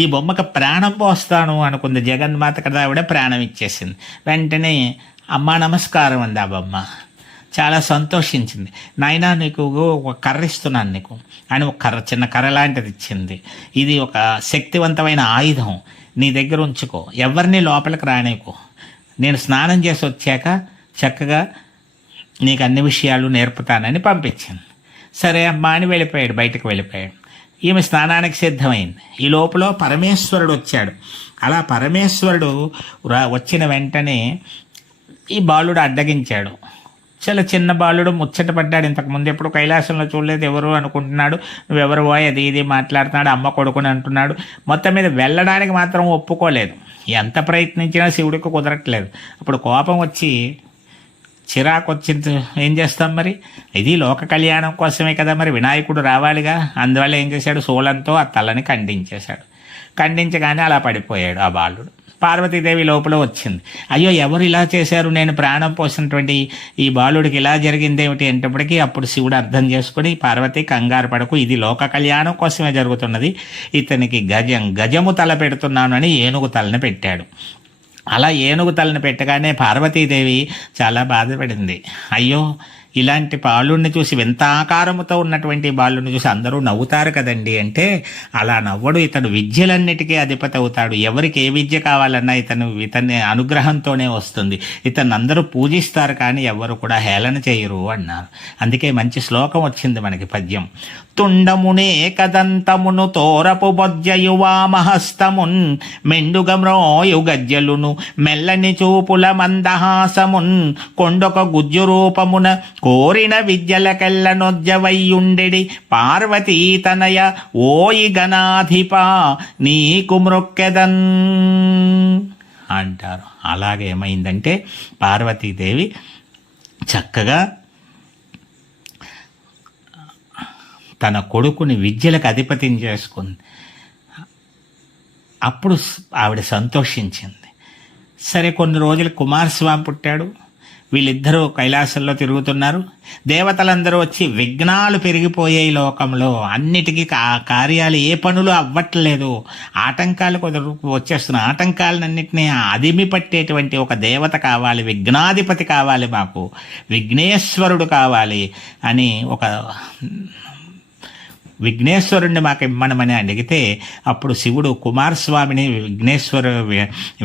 ఈ బొమ్మకు ప్రాణం పోస్తాను అనుకుంది. జగన్మాత కదా, ఆవిడ ప్రాణం ఇచ్చేసింది. వెంటనే అమ్మా నమస్కారం అంది ఆ బొమ్మ. చాలా సంతోషించింది. నాయనా నీకు ఒక కర్ర ఇస్తున్నాను నీకు అని ఒక కర్ర, చిన్న కర్ర లాంటిది ఇచ్చింది. ఇది ఒక శక్తివంతమైన ఆయుధం, నీ దగ్గర ఉంచుకో, ఎవరిని లోపలికి రానేకో, నేను స్నానం చేసి వచ్చాక చక్కగా నీకు అన్ని విషయాలు నేర్పుతానని పంపించింది. సరే అమ్మా అని వెళ్ళిపోయాడు, బయటకు వెళ్ళిపోయాడు. ఈమె స్నానానికి సిద్ధమైంది. ఈ లోపల పరమేశ్వరుడు వచ్చాడు. అలా పరమేశ్వరుడు వచ్చిన వెంటనే ఈ బాలుడు అడ్డగించాడు. చాలా చిన్న బాలుడు ముచ్చట పడ్డాడు. ఇంతకుముందు ఎప్పుడు కైలాసంలో చూడలేదు, ఎవరు అనుకుంటున్నాడు, నువ్వెవరు పోయి అది ఇది మాట్లాడుతున్నాడు, అమ్మ కొడుకుని అంటున్నాడు. మొత్తం మీద వెళ్ళడానికి మాత్రం ఒప్పుకోలేదు. ఎంత ప్రయత్నించినా శివుడికి కుదరట్లేదు. అప్పుడు కోపం వచ్చి చిరాకు వచ్చింది. ఏం చేస్తాం మరి, ఇది లోక కళ్యాణం కోసమే కదా, మరి వినాయకుడు రావాలిగా. అందువల్ల ఏం చేశాడు, శూలంతో ఆ తలని ఖండించేశాడు. ఖండించగానే అలా పడిపోయాడు ఆ బాలుడు. పార్వతీదేవి లోపల వచ్చింది. అయ్యో ఎవరు ఇలా చేశారు, నేను ప్రాణం పోసినటువంటి ఈ బాలుడికి ఇలా జరిగింది ఏమిటి అంటప్పటికీ అప్పుడు శివుడు అర్థం చేసుకుని, పార్వతి కంగారు పడకు, ఇది లోక కళ్యాణం కోసమే జరుగుతున్నది, ఇతనికి గజము తల పెడుతున్నాను అని ఏనుగు తలని పెట్టాడు. అలా ఏనుగు తలని పెట్టగానే పార్వతీదేవి చాలా బాధపడింది. అయ్యో ఇలాంటి బాలుడిని చూసి, వింత ఆకారముతో ఉన్నటువంటి బాలుడిని చూసి అందరూ నవ్వుతారు కదండి అంటే, అలా నవ్వడు, ఇతడు విద్యలన్నిటికీ అధిపతి అవుతాడు. ఎవరికి ఏ విద్య కావాలన్నా ఇతని అనుగ్రహంతోనే వస్తుంది. ఇతన్ని అందరూ పూజిస్తారు కానీ ఎవరు కూడా హేళన చేయరు అన్నారు. అందుకే మంచి శ్లోకం వచ్చింది మనకి పద్యం. తుండమునే కదంతమును తోరపు బొజ్జయువామహస్తమున్ మెండుగమ్రోయు గజ్జలును మెల్లని చూపుల మందహాసమున్ కొండొక గుజ్జు రూపమున కోరిన విద్యలకెల్ల నొజ్జవయ్యుండెడి పార్వతీ తనయ ఓయి గణాధిపా నీకు మ్రొక్కెదన్ అంటారు. అలాగే ఏమైందంటే పార్వతీదేవి చక్కగా తన కొడుకుని విద్యలకు అధిపతిని చేసుకుంది. అప్పుడు ఆవిడ సంతోషించింది. సరే, కొన్ని రోజులు కుమారస్వామి పుట్టాడు. వీళ్ళిద్దరూ కైలాసంలో తిరుగుతున్నారు. దేవతలందరూ వచ్చి విఘ్నాలు పెరిగిపోయాయి లోకంలో, అన్నిటికీ కార్యాలు ఏ పనులు అవ్వట్లేదు, ఆటంకాలు వచ్చేస్తున్నాయి. ఆటంకాలన్నింటినీ అదిమి పట్టేటువంటి ఒక దేవత కావాలి, విఘ్నాధిపతి కావాలి, మాకు విఘ్నేశ్వరుడు కావాలి అని ఒక విఘ్నేశ్వరుణ్ణి మాకు ఇమ్మనమని అడిగితే అప్పుడు శివుడు కుమారస్వామిని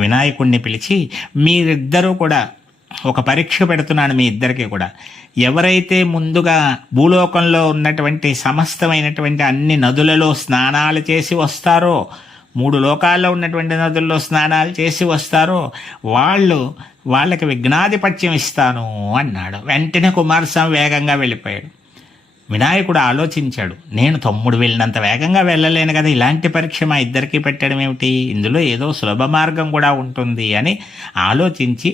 వినాయకుడిని పిలిచి, మీరిద్దరూ కూడా ఒక పరీక్ష పెడుతున్నాను మీ ఇద్దరికి కూడా. ఎవరైతే ముందుగా భూలోకంలో ఉన్నటువంటి సమస్తమైనటువంటి అన్ని నదులలో స్నానాలు చేసి వస్తారో, 3 లోకాల్లో ఉన్నటువంటి నదుల్లో స్నానాలు చేసి వస్తారో వాళ్ళకి విఘ్నాధిపత్యం ఇస్తాను అన్నాడు. వెంటనే కుమారస్వామి వేగంగా వెళ్ళిపోయాడు. వినాయకుడు ఆలోచించాడు, నేను తమ్ముడు వెళ్ళినంత వేగంగా వెళ్ళలేను కదా, ఇలాంటి పరీక్ష మా ఇద్దరికి పెట్టడం ఏమిటి, ఇందులో ఏదో సులభ మార్గం కూడా ఉంటుంది అని ఆలోచించి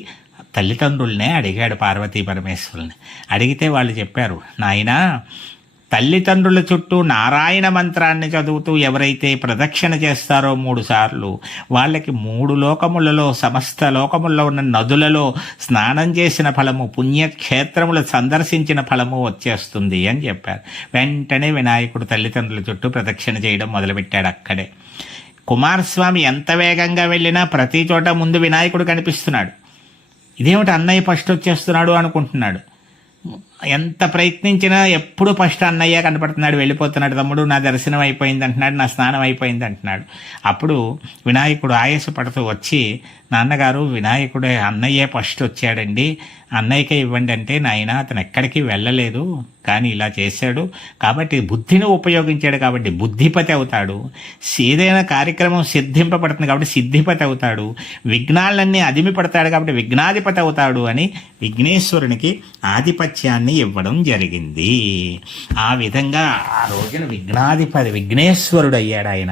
తల్లిదండ్రులనే అడిగాడు. పార్వతీ పరమేశ్వరుల్ని అడిగితే వాళ్ళు చెప్పారు, నాయనా, తల్లిదండ్రుల చుట్టూ నారాయణ మంత్రాన్ని చదువుతూ ఎవరైతే ప్రదక్షిణ చేస్తారో 3 సార్లు వాళ్ళకి 3 లోకములలో, సమస్త లోకముల్లో ఉన్న నదులలో స్నానం చేసిన ఫలము, పుణ్యక్షేత్రములు సందర్శించిన ఫలము వచ్చేస్తుంది అని చెప్పారు. వెంటనే వినాయకుడు తల్లిదండ్రుల చుట్టూ ప్రదక్షిణ చేయడం మొదలుపెట్టాడు. అక్కడే కుమారస్వామి ఎంత వేగంగా వెళ్ళినా ప్రతి చోట ముందు వినాయకుడు కనిపిస్తున్నాడు. ఇదేమిటి అన్నయ్య ఫస్ట్ వచ్చేస్తున్నాడు అనుకుంటున్నాడు. ఎంత ప్రయత్నించినా ఎప్పుడు ఫస్ట్ అన్నయ్య కనపడుతున్నాడు. వెళ్ళిపోతున్నాడు, తమ్ముడు నా దర్శనం అయిపోయింది అంటున్నాడు, నా స్నానం అయిపోయింది అంటున్నాడు. అప్పుడు వినాయకుడు ఆయాసపడుతూ వచ్చి, నాన్నగారు, వినాయకుడు అన్నయ్యే ఫస్ట్ వచ్చాడండి, అన్నయ్యకే ఇవ్వండి అంటే, నాయన అతను ఎక్కడికి వెళ్ళలేదు కానీ ఇలా చేశాడు కాబట్టి బుద్ధిని ఉపయోగించాడు కాబట్టి బుద్ధిపతి అవుతాడు, ఏదైనా కార్యక్రమం సిద్ధింపబడుతుంది కాబట్టి సిద్ధిపతి అవుతాడు, విఘ్నాలన్నీ అదిమి పడతాడు కాబట్టి విఘ్నాధిపతి అవుతాడు అని విఘ్నేశ్వరునికి ఆధిపత్యాన్ని ఇవ్వడం జరిగింది. ఆ విధంగా ఆ రోజున విఘ్నేశ్వరుడు అయ్యాడు ఆయన.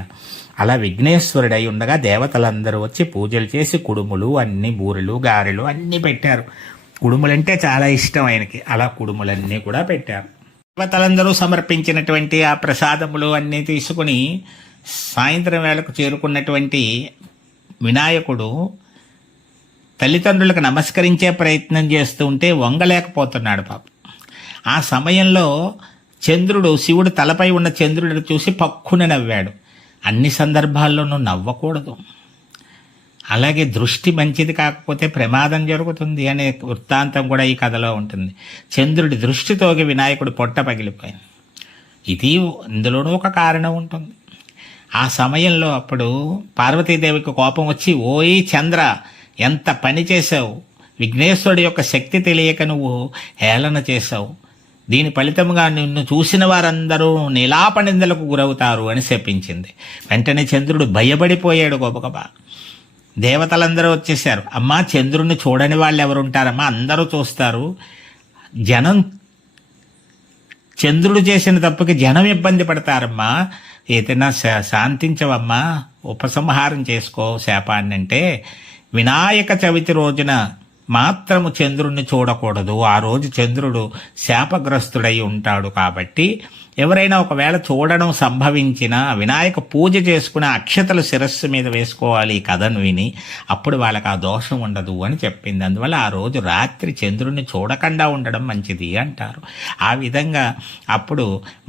అలా విఘ్నేశ్వరుడై ఉండగా దేవతలందరూ వచ్చి పూజలు చేసి కుడుములు, అన్ని బూరెలు, గారెలు అన్నీ పెట్టారు. కుడుములంటే చాలా ఇష్టం ఆయనకి. అలా కుడుములన్నీ కూడా పెట్టారు. దేవతలందరూ సమర్పించినటువంటి ఆ ప్రసాదములు అన్నీ తీసుకుని సాయంత్రం వేళకు చేరుకున్నటువంటి వినాయకుడు తల్లిదండ్రులకు నమస్కరించే ప్రయత్నం చేస్తూ ఉంటే వంగలేకపోతున్నాడు పాపం. ఆ సమయంలో చంద్రుడు, శివుడు తలపై ఉన్న చంద్రుడిని చూసి పక్కున నవ్వాడు. అన్ని సందర్భాల్లోనూ నవ్వకూడదు. అలాగే దృష్టి మంచిది కాకపోతే ప్రమాదం జరుగుతుంది అనే వృత్తాంతం కూడా ఈ కథలో ఉంటుంది. చంద్రుడి దృష్టితోకి వినాయకుడు పొట్ట పగిలిపోయింది. ఇందులోనూ ఒక కారణం ఉంటుంది. ఆ సమయంలో అప్పుడు పార్వతీదేవికి కోపం వచ్చి, ఓయ్ చంద్ర, ఎంత పని చేశావు, విఘ్నేశ్వరుడి యొక్క శక్తి తెలియక నువ్వు హేళన చేశావు, దీని ఫలితంగా నిన్ను చూసిన వారందరూ నీలాపనిందలకు గురవుతారు అని శపించింది. వెంటనే చంద్రుడు భయపడిపోయాడు గొప్పగొప్ప. దేవతలందరూ వచ్చేసారు. అమ్మా, చంద్రుడిని చూడని వాళ్ళు ఎవరుంటారమ్మా, అందరూ చూస్తారు. జనం చంద్రుడు చేసిన తప్పుకి జనం ఇబ్బంది పడతారమ్మా, ఏదైనా శాంతించవమ్మా, ఉపసంహారం చేసుకో శాపాన్ని అంటే, వినాయక చవితి రోజున మాత్రము చంద్రుణ్ణి చూడకూడదు. ఆ రోజు చంద్రుడు శాపగ్రస్తుడై ఉంటాడు కాబట్టి ఎవరైనా ఒకవేళ చూడడం సంభవించినా వినాయక పూజ చేసుకుని అక్షతలు శిరస్సు మీద వేసుకోవాలి ఈ కథను విని, అప్పుడు వాళ్ళకి ఆ దోషం ఉండదు అని చెప్పింది. అందువల్ల ఆ రోజు రాత్రి చంద్రుణ్ణి చూడకుండా ఉండడం మంచిది అంటారు. ఆ విధంగా అప్పుడు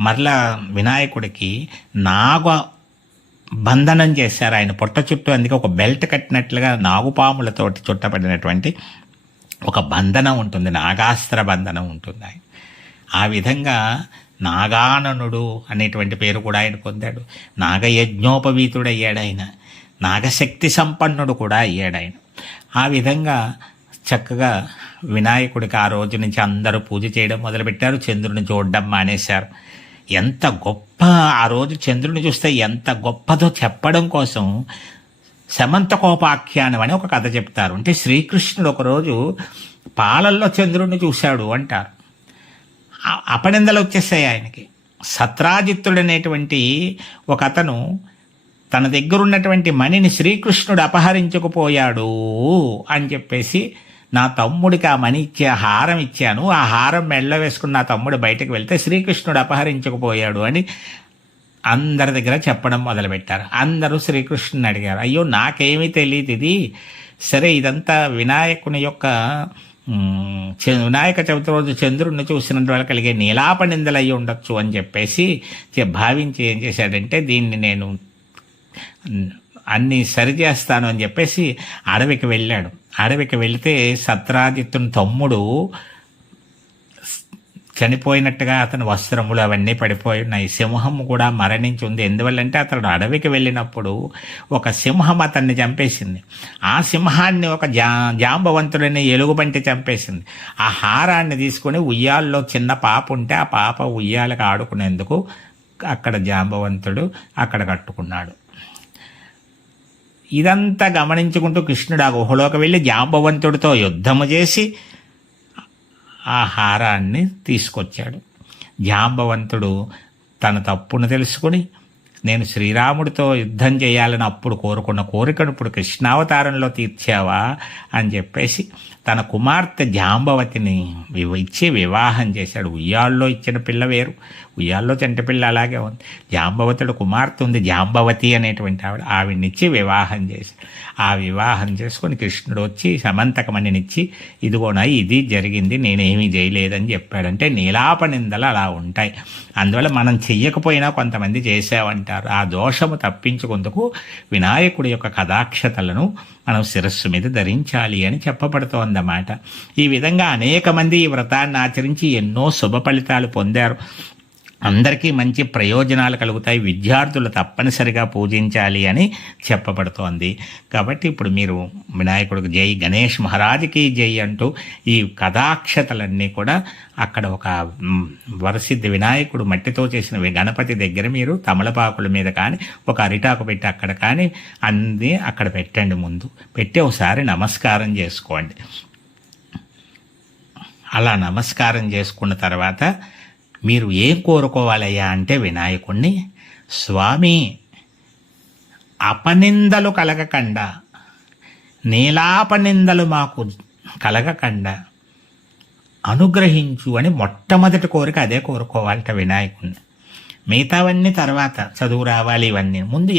మరలా వినాయకుడికి బంధనం చేశారు. ఆయన పొట్ట చుట్టూ అందుకే ఒక బెల్ట్ కట్టినట్లుగా నాగుపాములతోటి చుట్టబడినటువంటి ఒక బంధనం ఉంటుంది, నాగాస్త్ర బంధనం ఉంటుంది. ఆయన ఆ విధంగా నాగాననుడు అనేటువంటి పేరు కూడా ఆయన పొందాడు. నాగయజ్ఞోపవీతుడు అయ్యాడు ఆయన. నాగశక్తి సంపన్నుడు కూడా అయ్యాడు ఆయన. ఆ విధంగా చక్కగా వినాయకుడికి ఆ రోజు నుంచి అందరూ పూజ చేయడం మొదలుపెట్టారు. చంద్రుని చూడడం మానేశారు. ఎంత గొప్ప ఆ రోజు చంద్రుని చూస్తే ఎంత గొప్పదో చెప్పడం కోసం శమంతకోపాఖ్యానం అని ఒక కథ చెప్తారు. అంటే శ్రీకృష్ణుడు ఒకరోజు పాలల్లో చంద్రుడిని చూశాడు అంటారు. అపనిందలు వచ్చేసాయి ఆయనకి. సత్రాజిత్తుడు అనేటువంటి ఒక అతను తన దగ్గరున్నటువంటి మణిని శ్రీకృష్ణుడు అపహరించుకుపోయాడు అని చెప్పేసి నా తమ్ముడికి ఆ మణి ఇచ్చే హారం ఇచ్చాను, ఆ హారం మెడలో వేసుకుని నా తమ్ముడు బయటకు వెళ్తే శ్రీకృష్ణుడు అపహరించకపోయాడు అని అందరి దగ్గర చెప్పడం మొదలుపెట్టారు. అందరూ శ్రీకృష్ణుని అడిగారు, అయ్యో నాకేమీ తెలియదు ఇది, సరే ఇదంతా వినాయకుని యొక్క వినాయక చవితి రోజు చంద్రుడిని చూసినందు వల్ల కలిగే నీలాప నిందలు అయ్యి ఉండొచ్చు అని చెప్పేసి భావించి ఏం చేశాడంటే దీన్ని నేను అన్నీ సరిచేస్తాను అని చెప్పేసి అడవికి వెళ్ళాడు. అడవికి వెళితే సత్రాజిత్తుని తమ్ముడు చనిపోయినట్టుగా అతని వస్త్రములు అవన్నీ పడిపోయి ఉన్నాయి. సింహం కూడా మరణించి ఉంది. ఎందువల్లంటే అతడు అడవికి వెళ్ళినప్పుడు ఒక సింహం అతన్ని చంపేసింది. ఆ సింహాన్ని ఒక జాంబవంతుడిని ఎలుగుబంటి చంపేసింది. ఆ హారాన్ని తీసుకొని ఉయ్యాల్లో చిన్న పాప ఉంటే ఆ పాప ఉయ్యాలకు ఆడుకునేందుకు అక్కడ జాంబవంతుడు అక్కడ కట్టుకున్నాడు. ఇదంతా గమనించుకుంటూ కృష్ణుడు ఆ గుహలోకి వెళ్ళి జాంబవంతుడితో యుద్ధము చేసి ఆ హారాన్ని తీసుకొచ్చాడు. జాంబవంతుడు తన తప్పును తెలుసుకుని నేను శ్రీరాముడితో యుద్ధం చేయాలని అప్పుడు కోరుకున్న కోరికను ఇప్పుడు కృష్ణావతారంలో తీర్చావా అని చెప్పేసి తన కుమార్తె జాంబవతిని ఇచ్చి వివాహం చేశాడు. ఉయ్యాల్లో ఇచ్చిన పిల్ల వేరు, ఉయ్యాల్లో చంటి పిల్ల అలాగే ఉంది. జాంబవతుడు కుమార్తె ఉంది, జాంబవతి అనేటువంటి ఆవిడనిచ్చి వివాహం చేశాడు. ఆ వివాహం చేసుకొని కృష్ణుడు వచ్చి సమంతకమణినిచ్చి ఇదిగోనా ఇది జరిగింది, నేనేమీ చేయలేదని చెప్పాడంటే నీలాప నిందలు అలా ఉంటాయి. అందువల్ల మనం చెయ్యకపోయినా కొంతమంది చేసామంటారు. ఆ దోషము తప్పించుకుందుకు వినాయకుడి యొక్క కథాక్షతలను మనం శిరస్సు మీద ధరించాలి అని చెప్పబడుతోందన్నమాట. ఈ విధంగా అనేక మంది ఈ వ్రతాన్ని ఆచరించి ఎన్నో శుభ ఫలితాలు పొందారు. అందరికీ మంచి ప్రయోజనాలు కలుగుతాయి. విద్యార్థులు తప్పనిసరిగా పూజించాలి అని చెప్పబడుతోంది. కాబట్టి ఇప్పుడు మీరు వినాయకుడికి జై, గణేష్ మహారాజుకి జై అంటూ ఈ కథాక్షతలన్నీ కూడా అక్కడ ఒక వరసిద్ధి వినాయకుడు మట్టితో చేసిన గణపతి దగ్గర మీరు తమలపాకుల మీద కానీ ఒక అరిటాకు పెట్టి అక్కడ కానీ అన్నీ అక్కడ పెట్టండి. ముందు పెట్టి ఒకసారి నమస్కారం చేసుకోండి. అలా నమస్కారం చేసుకున్న తర్వాత మీరు ఏం కోరుకోవాలయ్యా అంటే వినాయకుణ్ణి, స్వామి అపనిందలు కలగకుండా, నీలాపనిందలు మాకు కలగకుండా అనుగ్రహించు అని మొట్టమొదటి కోరిక అదే కోరుకోవాలట వినాయకుణ్ణి. మిగతావన్నీ తర్వాత చదువు రావాలి, ఇవన్నీ ముందు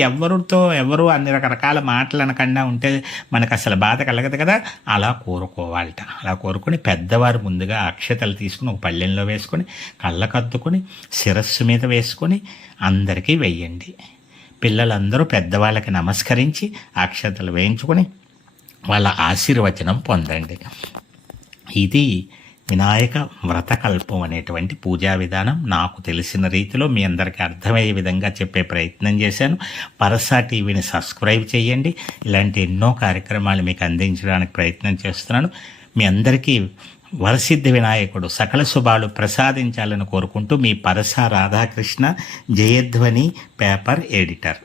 ఎవరు అన్ని రకరకాల మాటలు అనకుండా ఉంటే మనకు అసలు బాధ కలగదు కదా. అలా కోరుకోవాలట. అలా కోరుకొని పెద్దవారు ముందుగా అక్షతలు తీసుకుని ఒక పళ్ళెంలో వేసుకొని కళ్ళకద్దుకొని శిరస్సు మీద వేసుకొని అందరికీ వెయ్యండి. పిల్లలందరూ పెద్దవాళ్ళకి నమస్కరించి అక్షతలు వేయించుకొని వాళ్ళ ఆశీర్వచనం పొందండి. ఇది వినాయక వ్రతకల్పం అనేటువంటి పూజా విధానం. నాకు తెలిసిన రీతిలో మీ అందరికీ అర్థమయ్యే విధంగా చెప్పే ప్రయత్నం చేశాను. పరసా టీవీని సబ్స్క్రైబ్ చేయండి. ఇలాంటి ఎన్నో కార్యక్రమాలు మీకు అందించడానికి ప్రయత్నం చేస్తున్నాను. మీ అందరికీ వరసిద్ధి వినాయకుడు సకల శుభాలు ప్రసాదించాలని కోరుకుంటూ మీ పరసా రాధాకృష్ణ, జయధ్వని పేపర్ ఎడిటర్.